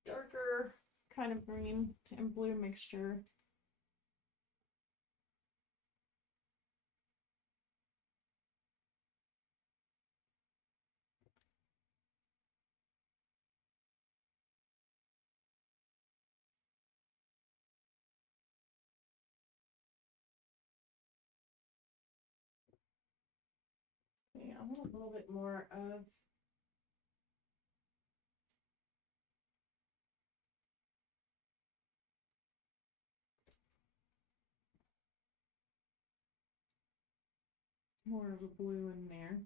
darker kind of green and blue mixture. Okay, I want a little bit more of a blue in there.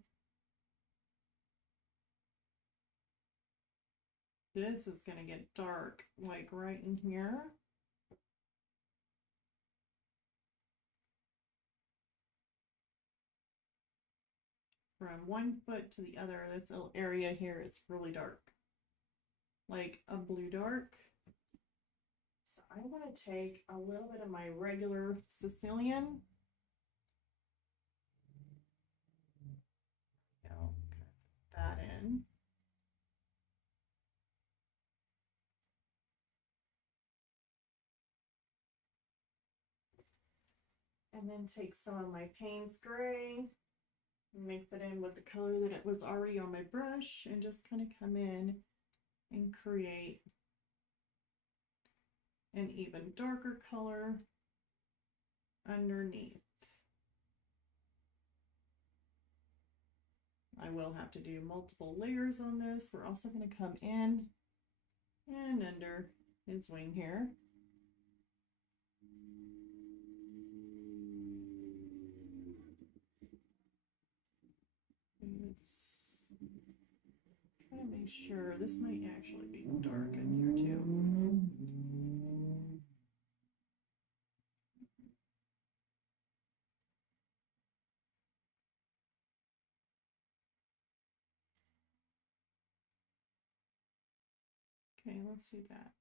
This is going to get dark, like right in here. From 1 foot to the other, this little area here is really dark. Like a blue dark. So I want to take a little bit of my regular Sicilian. Now, put that in. And then take some of my Payne's Gray, mix it in with the color that it was already on my brush, and just kind of come in and create an even darker color underneath. I will have to do multiple layers on this. We're also going to come in and under his wing here. Try to make sure this might actually be dark in here too. Okay, let's do that.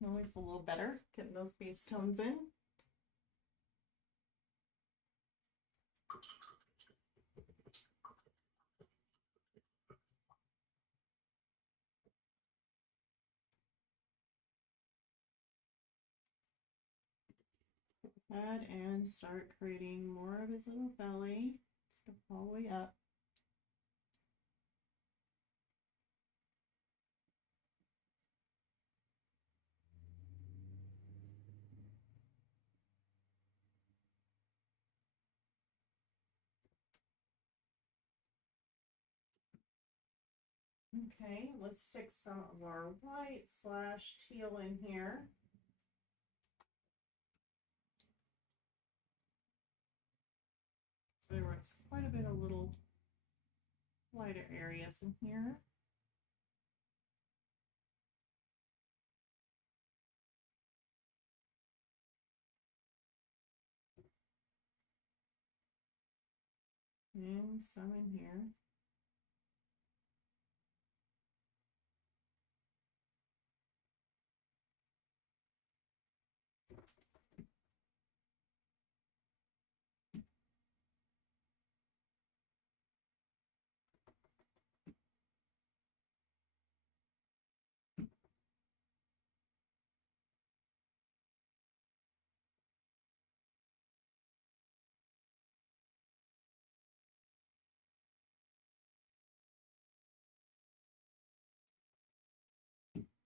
That looks a little better, getting those base tones in. ahead and start creating more of his little belly. Stuff all the way up. Okay, let's stick some of our white slash teal in here. So there's quite a bit of little lighter areas in here. And some in here.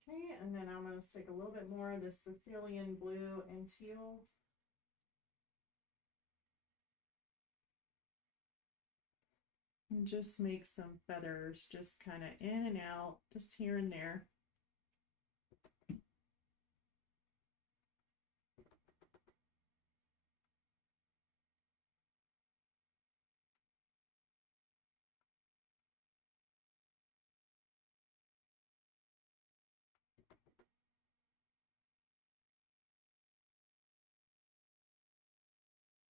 Okay, and then I'm going to stick a little bit more of the Sicilian blue and teal. And just make some feathers just kind of in and out, just here and there.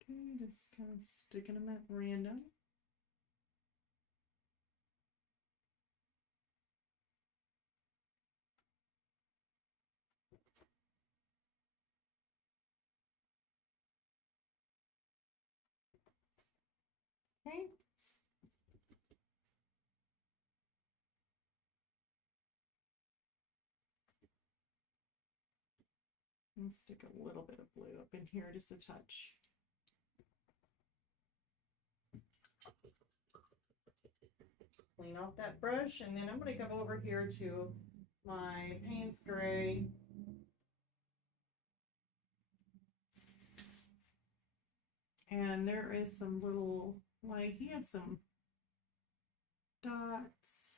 Okay, just kind of sticking them at random. Okay. I'll stick a little bit of blue up in here, just a touch. Clean off that brush, and then I'm going to come over here to my Payne's Gray. And there is some little, like, he had some dots.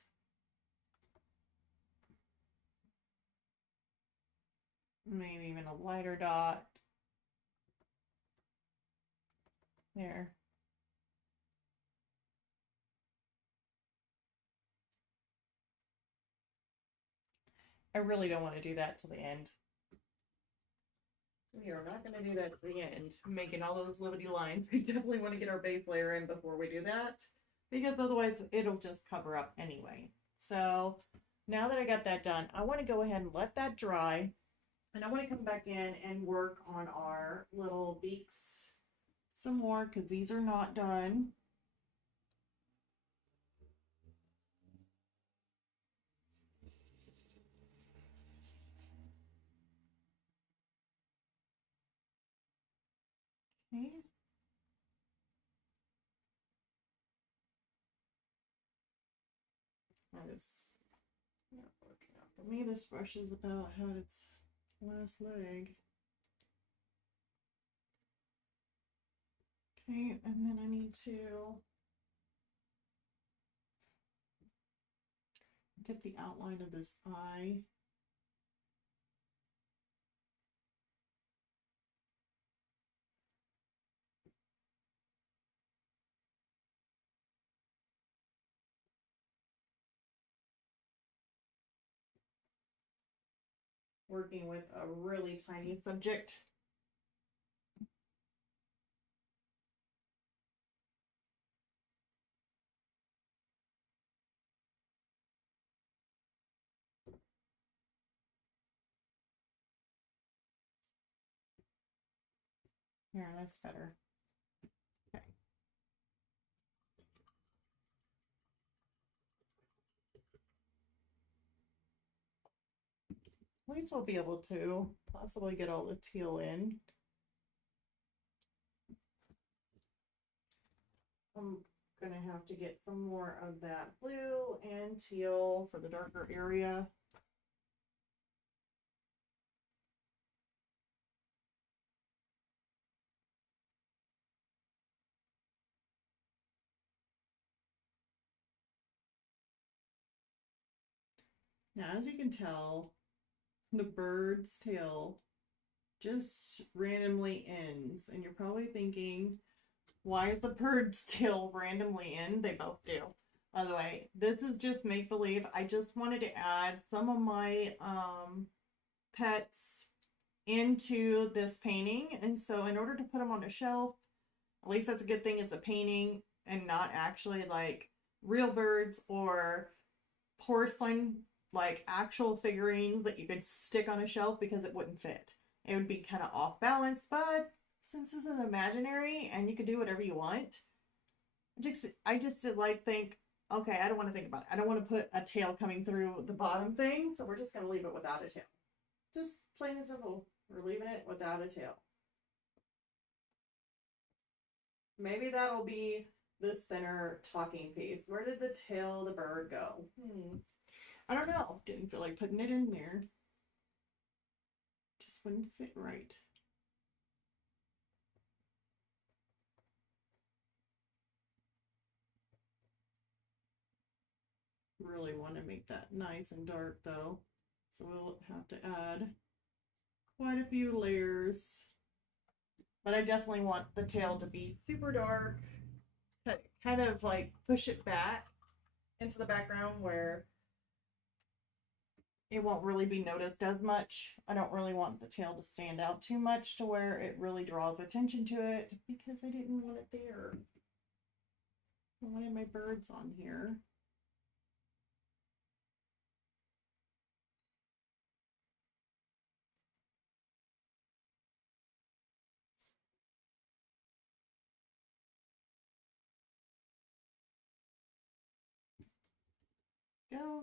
Maybe even a lighter dot. There. I really don't want to do that to the end. We are not going to do that to the end, making all those liberty lines. We definitely want to get our base layer in before we do that, because otherwise it'll just cover up anyway. So now that I got that done, I want to go ahead and let that dry, and I want to come back in and work on our little beaks some more, because these are not done. Okay. That is not working out for me. This brush is about had its last leg. Okay, and then I need to get the outline of this eye. Working with a really tiny subject. Here, that's better. Okay. At least we'll be able to possibly get all the teal in. I'm gonna have to get some more of that blue and teal for the darker area. Now, as you can tell, the bird's tail just randomly ends, and you're probably thinking, why is the bird's tail randomly end? They both do. By the way, this is just make-believe. I just wanted to add some of my pets into this painting, and so in order to put them on a shelf, at least that's a good thing, it's a painting and not actually like real birds or porcelain, like actual figurines that you could stick on a shelf, because it wouldn't fit. It would be kind of off balance, but since this is imaginary and you could do whatever you want, I just did like think, okay, I don't want to think about it. I don't want to put a tail coming through the bottom thing, so we're just going to leave it without a tail. Just plain and simple. We're leaving it without a tail. Maybe that'll be the center talking piece. Where did the tail of the bird go? I don't know. Didn't feel like putting it in there. Just wouldn't fit right. Really want to make that nice and dark though. So we'll have to add quite a few layers. But I definitely want the tail to be super dark. Kind of like push it back into the background where it won't really be noticed as much. I don't really want the tail to stand out too much to where it really draws attention to it, because I didn't want it there. I wanted my birds on here. Go.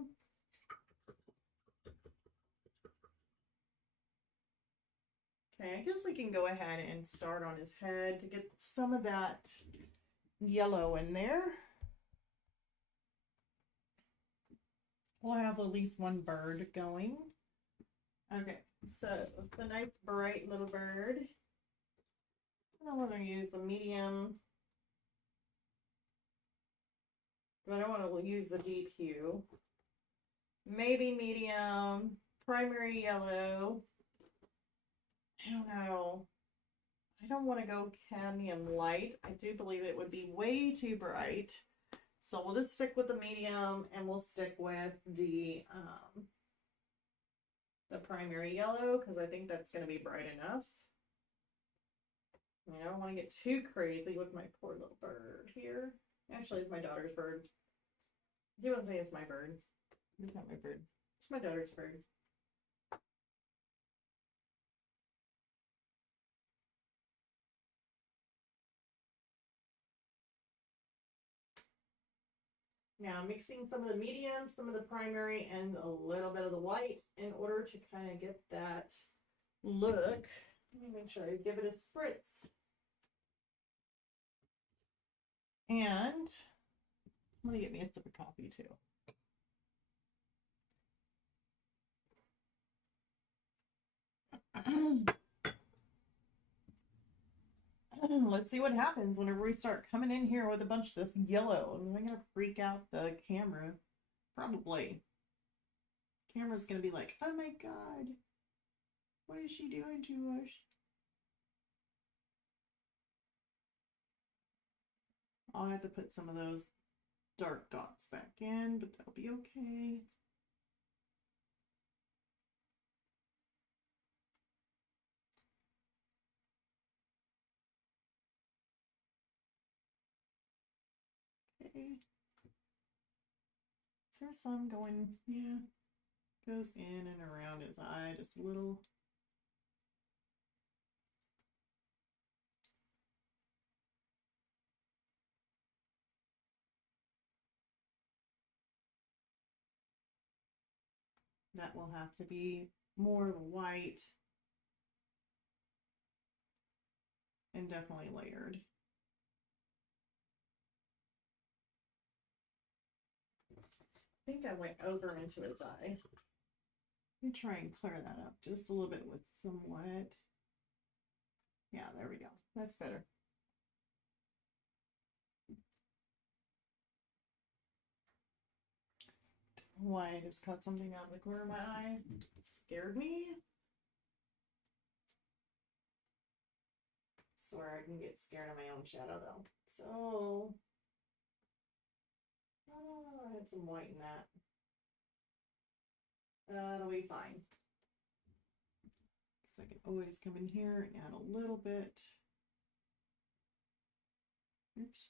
Okay, I guess we can go ahead and start on his head to get some of that yellow in there. We'll have at least one bird going. Okay, so it's a nice bright little bird. I want to use a medium, but I don't want to use the deep hue. Maybe medium, primary yellow. I don't know. I don't want to go cadmium light. I do believe it would be way too bright. So we'll just stick with the medium, and we'll stick with the primary yellow, because I think that's going to be bright enough. I don't want to get too crazy with my poor little bird here. Actually, it's my daughter's bird. He wouldn't say it's my bird. It's not my bird. It's my daughter's bird. Now I'm mixing some of the medium, some of the primary, and a little bit of the white in order to kind of get that look. Let me make sure I give it a spritz. And I'm going to get me a sip of coffee too. Let's see what happens whenever we start coming in here with a bunch of this yellow. Am I going to freak out the camera? Probably. Camera's going to be like, oh my god, what is she doing to us? I'll have to put some of those dark dots back in, but that'll be okay. Okay. Is there some going? Yeah. Goes in and around his eye just a little. That will have to be more white and definitely layered. think I went over into his eye. Let me try and clear that up just a little bit with some wet. Yeah, there we go. That's better. Why I just cut something out of the corner of my eye. Scared me. Swear I can get scared of my own shadow though. So, oh, I had some white in that. That'll be fine. Because I can always come in here and add a little bit. Oops.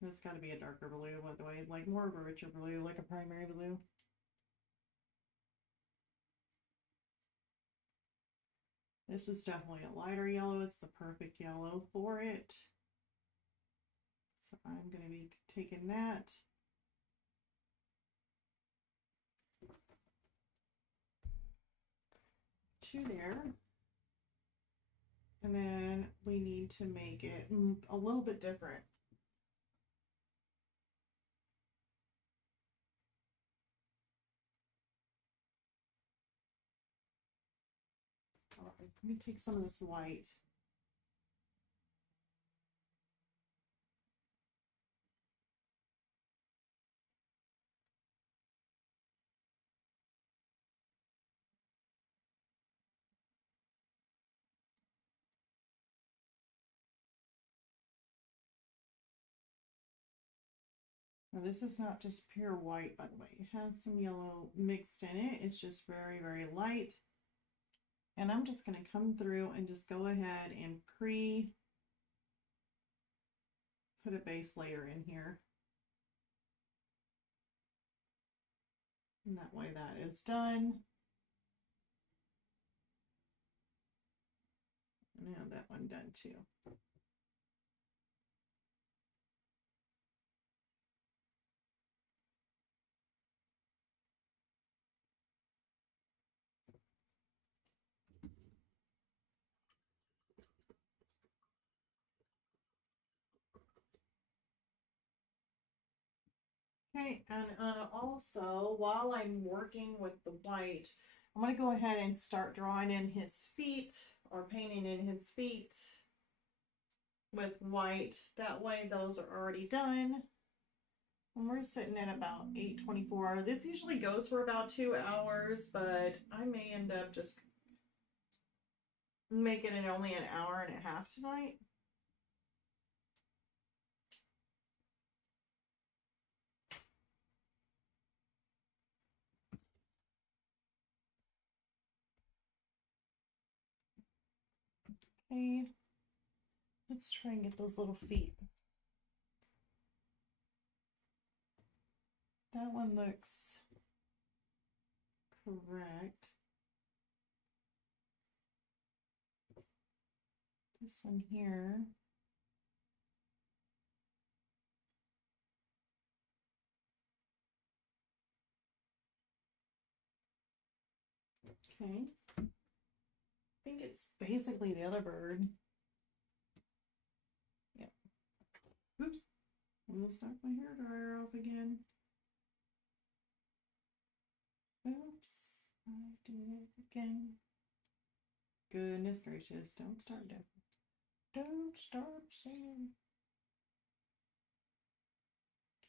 It's got to be a darker blue, by the way, like more of a richer blue, like a primary blue. This is definitely a lighter yellow. It's the perfect yellow for it. So I'm going to be taking that. To there. And then we need to make it a little bit different. All right, let me take some of this white. Now this is not just pure white, by the way. It has some yellow mixed in it. It's just very, very light. And I'm just going to come through and just go ahead and put a base layer in here. And that way that is done. And I have that one done too. Okay, and also while I'm working with the white, I'm going to go ahead and start drawing in his feet or painting in his feet with white. That way those are already done. And we're sitting at about 8:24. This usually goes for about 2 hours, but I may end up just making it only an hour and a half tonight. Okay, let's try and get those little feet. That one looks correct. This one here. Okay. I think it's basically the other bird. Yep. Oops. Almost knocked my hair dryer off again. Oops. I did it again. Goodness gracious. Don't start there. Don't start singing.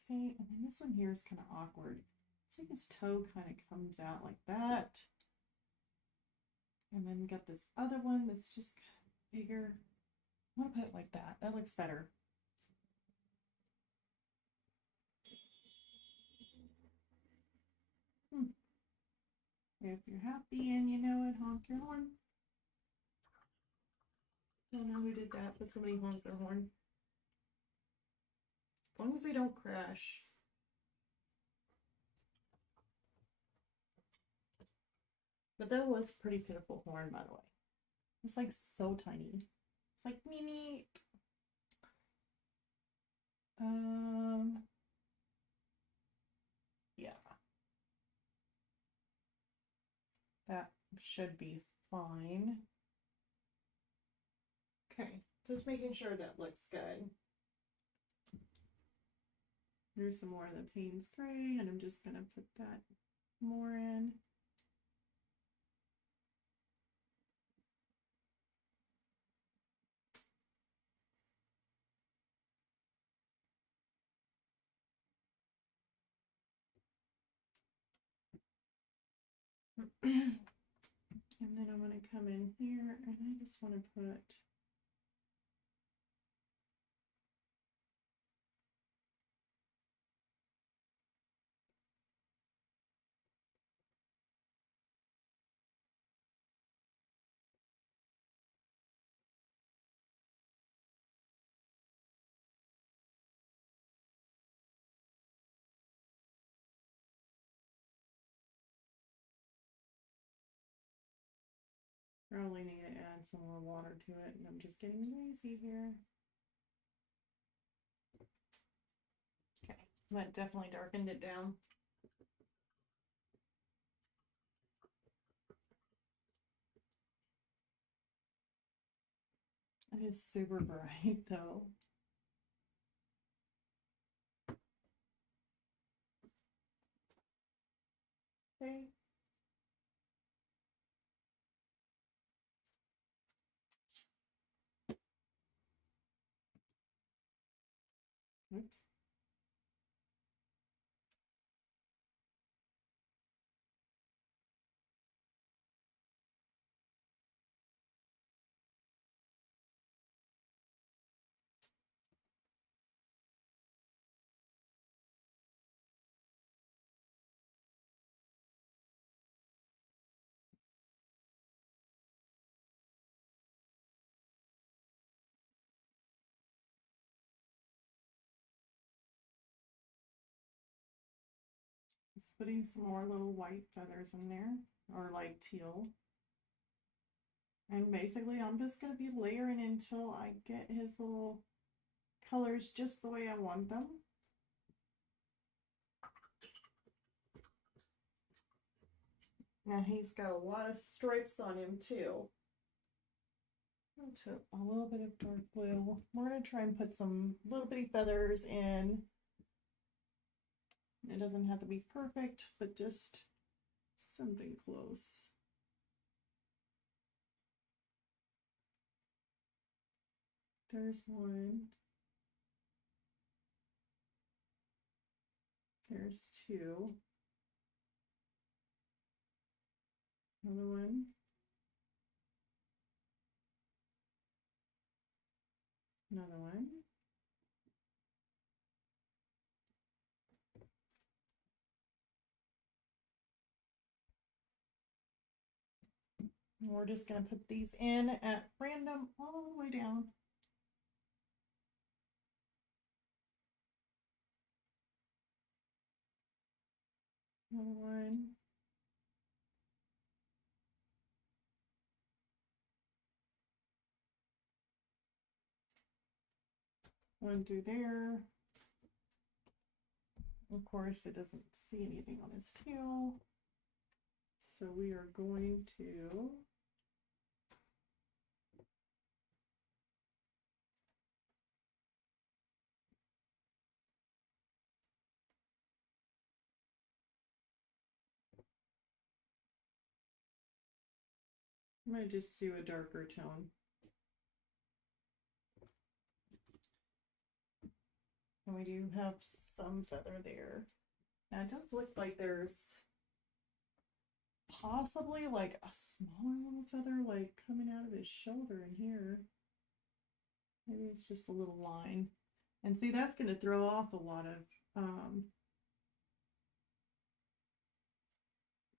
Okay, and then this one here is kind of awkward. It's like his toe kind of comes out like that. And then we got this other one that's just bigger. I want to put it like that. That looks better. If you're happy and you know it, honk your horn. Don't know who did that, but somebody honked their horn. As long as they don't crash. But that was pretty pitiful horn, by the way. It's like so tiny. It's like Mimi. Yeah. That should be fine. Just making sure that looks good. There's some more of the Payne's Gray, and I'm just gonna put that more in. And then I'm going to come in here and I just want to put probably need to add some more water to it, and I'm just getting lazy here. Okay, that definitely darkened it down. It is super bright though. Okay. Oops. Just putting some more little white feathers in there, or like teal. And basically I'm just going to be layering until I get his little colors just the way I want them. Now he's got a lot of stripes on him too. I'll put a little bit of dark blue. We're going to try and put some little bitty feathers in. It doesn't have to be perfect, but just something close. There's one. There's two. Another one. Another one. And we're just going to put these in at random all the way down. Another one. One through there. Of course, it doesn't see anything on his tail. So we are going to I'm going to just do a darker tone. And we do have some feather there. Now it does look like there's possibly like a smaller little feather like coming out of his shoulder in here. Maybe it's just a little line. And see, that's going to throw off a lot of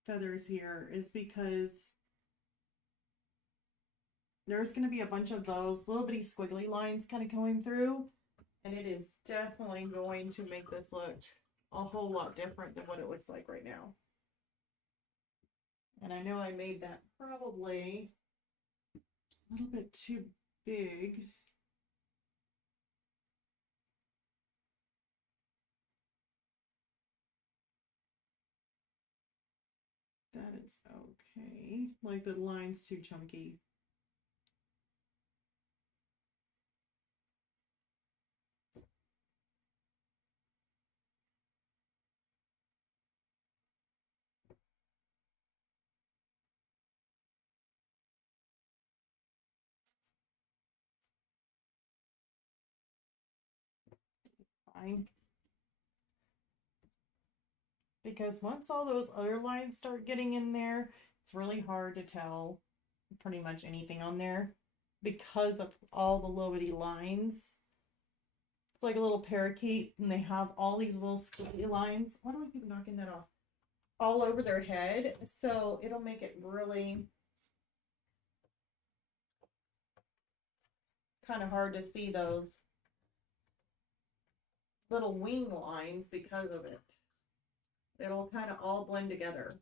feathers here, is because there's going to be a bunch of those little bitty squiggly lines kind of going through, and it is definitely going to make this look a whole lot different than what it looks like right now. And I know I made that probably a little bit too big. That is okay. Like the line's too chunky. line. Because once all those other lines start getting in there, it's really hard to tell pretty much anything on there because of all the low bitty lines. It's like a little parakeet and they have all these little squiggly lines. Why do I keep knocking that off? All over their head. So it'll make it really kind of hard to see those little wing lines because of it. It'll kind of all blend together.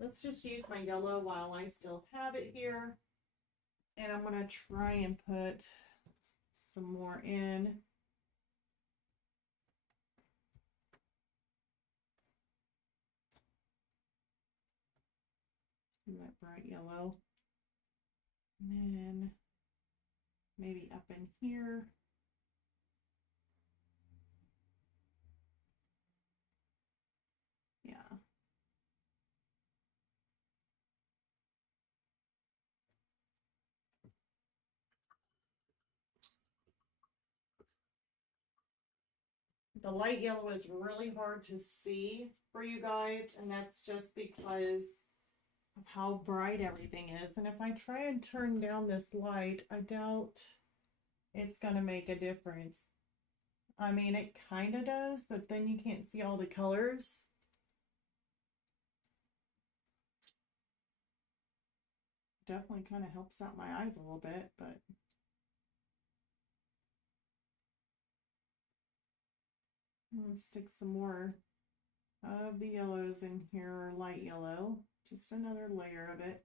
Let's just use my yellow while I still have it here. And I'm going to try and put some more in. That bright yellow. And then maybe up in here. Yeah. The light yellow is really hard to see for you guys, and that's just because of how bright everything is. And if I try and turn down this light, I doubt it's going to make a difference. I mean, it kind of does, but then you can't see all the colors. Definitely kind of helps out my eyes a little bit, but I'm going to stick some more of the yellows in here, light yellow, just another layer of it.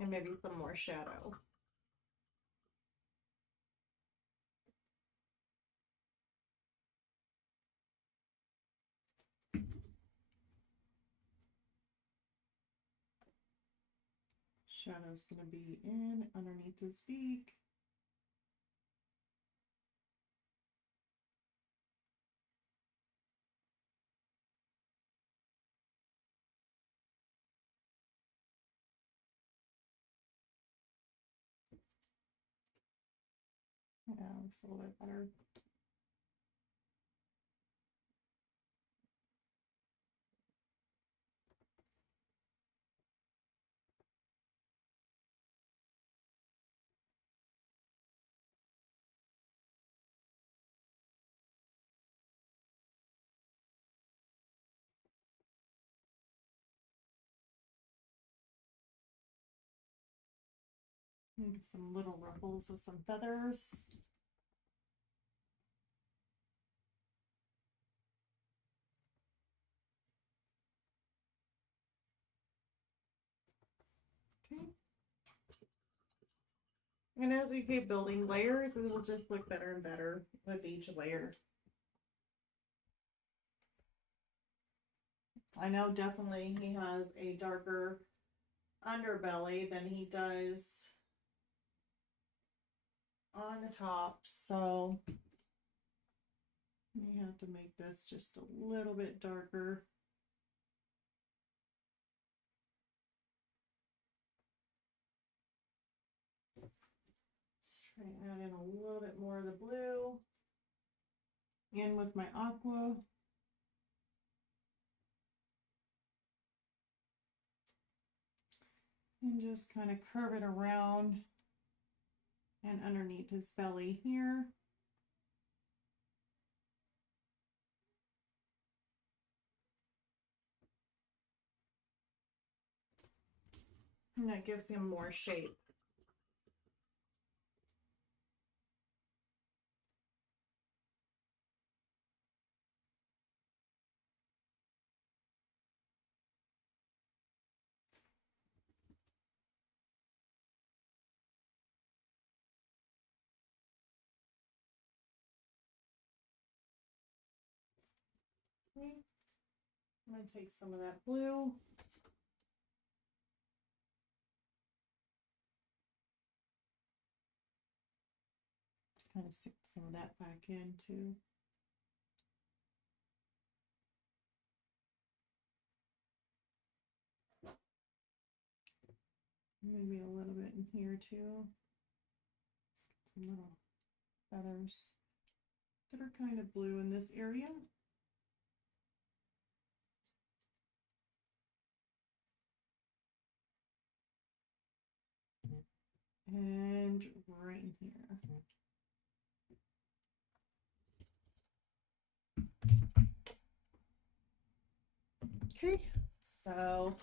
And maybe some more shadow. Shadow's going to be in underneath his beak. Yeah, looks a little bit better. Maybe some little ruffles with some feathers. Okay. And as we keep building layers, it'll just look better and better with each layer. I know definitely he has a darker underbelly than he does on the top, so we have to make this just a little bit darker. Let's try and add in a little bit more of the blue. And with my aqua. And just kind of curve it around and underneath his belly here. And that gives him more shape. I'm going to take some of that blue. Kind of stick some of that back in too. Maybe a little bit in here too. Just some little feathers that are kind of blue in this area. And right in here. Okay, so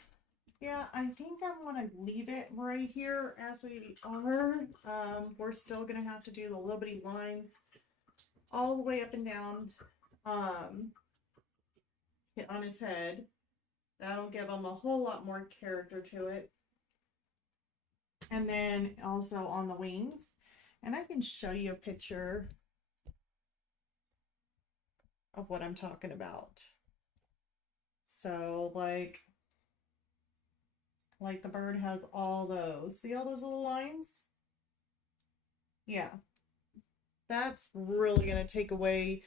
yeah, I think I'm gonna leave it right here as we are. We're still gonna have to do the little bitty lines all the way up and down, hit on his head. That'll give him a whole lot more character to it. And then also on the wings. And I can show you a picture of what I'm talking about. So like the bird has all those. See all those little lines? Yeah. That's really going to take away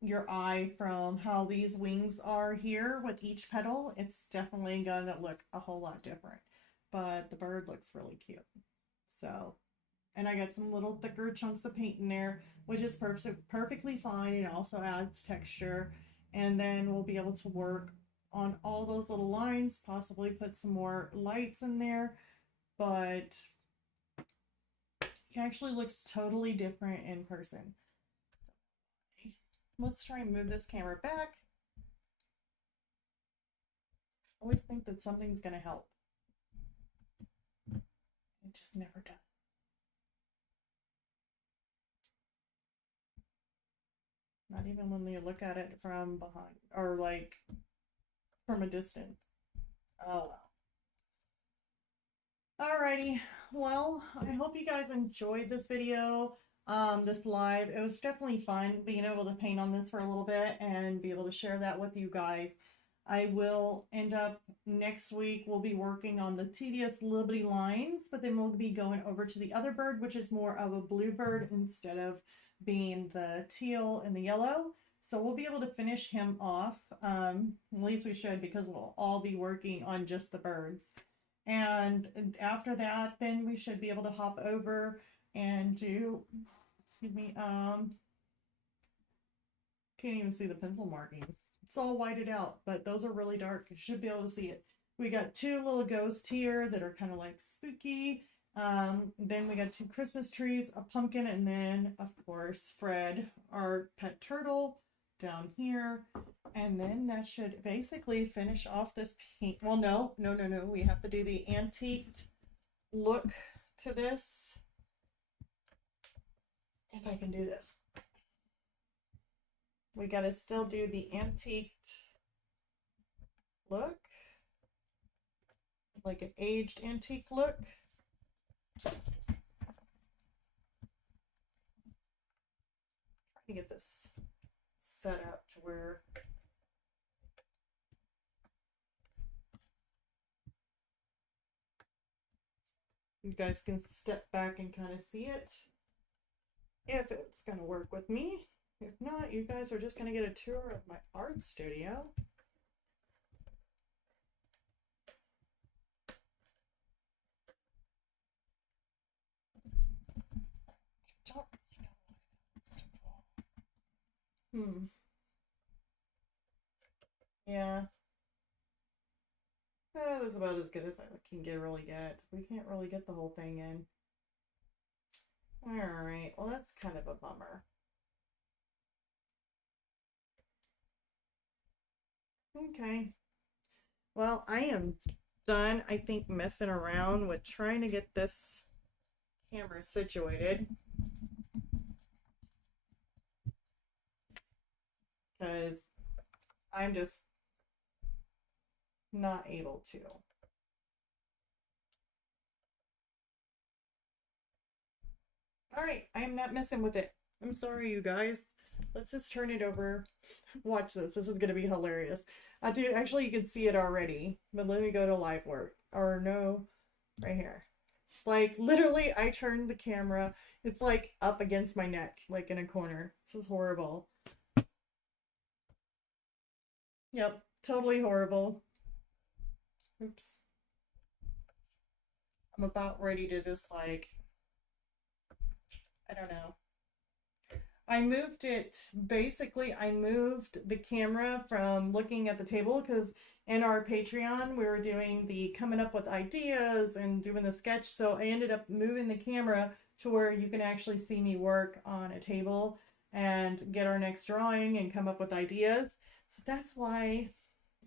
your eye from how these wings are here with each petal. It's definitely going to look a whole lot different. But the bird looks really cute. So, and I got some little thicker chunks of paint in there, which is perfectly fine. It also adds texture. And then we'll be able to work on all those little lines, possibly put some more lights in there. But it actually looks totally different in person. Let's try and move this camera back. I always think that something's going to help. It just never does. Not even when you look at it from behind or like from a distance. Oh well. Alrighty, well, I hope you guys enjoyed this video, this live. It was definitely fun being able to paint on this for a little bit and be able to share that with you guys. I will end up next week, we'll be working on the tedious little bitty lines, but then we'll be going over to the other bird, which is more of a blue bird instead of being the teal and the yellow. So we'll be able to finish him off, at least we should, because we'll all be working on just the birds. And after that, then we should be able to hop over and do, excuse me, can't even see the pencil markings. It's all whited out, but those are really dark. You should be able to see it. We got two little ghosts here that are kind of like spooky. Then we got two Christmas trees, a pumpkin, and then, of course, Fred, our pet turtle, down here. And then that should basically finish off this paint. Well, no. We have to do the antiqued look to this. If I can do this. We got to still do the antiqued look. Like an aged antique look. Trying to get this set up to where you guys can step back and kind of see it if it's going to work with me. If not, you guys are just going to get a tour of my art studio. I don't really know why that wants to fall. Yeah. That's about as good as I can really get. We can't really get the whole thing in. Alright, well that's kind of a bummer. Okay. Well, I am done, I think, messing around with trying to get this camera situated. Because I'm just not able to. Alright, I am not messing with it. I'm sorry, you guys. let's just turn it over. Watch this. This is going to be hilarious. I do, actually, you can see it already, but let me go to live work. Or no, right here. Like, literally, I turned the camera. It's like up against my neck, like in a corner. This is horrible. Yep, totally horrible. Oops. I'm about ready to just like, I don't know. I moved it, basically, I moved the camera from looking at the table because in our Patreon, we were doing the coming up with ideas and doing the sketch. So I ended up moving the camera to where you can actually see me work on a table and get our next drawing and come up with ideas. So that's why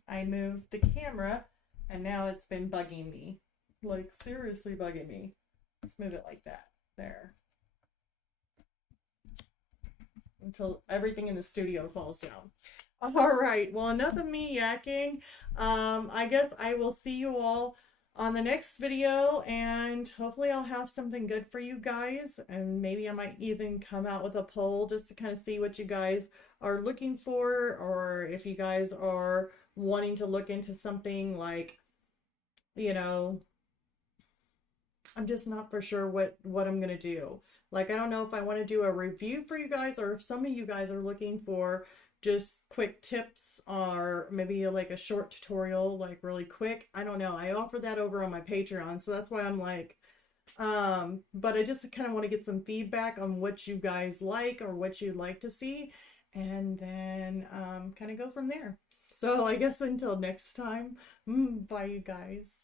I moved the camera, and now it's been bugging me. Like, seriously bugging me. Let's move it like that. There. Until everything in the studio falls down. All right. Well, enough of me yakking. I guess I will see you all on the next video, and hopefully I'll have something good for you guys, and maybe I might even come out with a poll just to kind of see what you guys are looking for, or if you guys are wanting to look into something like, you know, I'm just not for sure what I'm gonna do. Like, I don't know if I want to do a review for you guys, or if some of you guys are looking for just quick tips, or maybe like a short tutorial, like really quick. I don't know. I offer that over on my Patreon, so that's why I'm like, but I just kind of want to get some feedback on what you guys like or what you'd like to see, and then kind of go from there. So I guess until next time, bye you guys.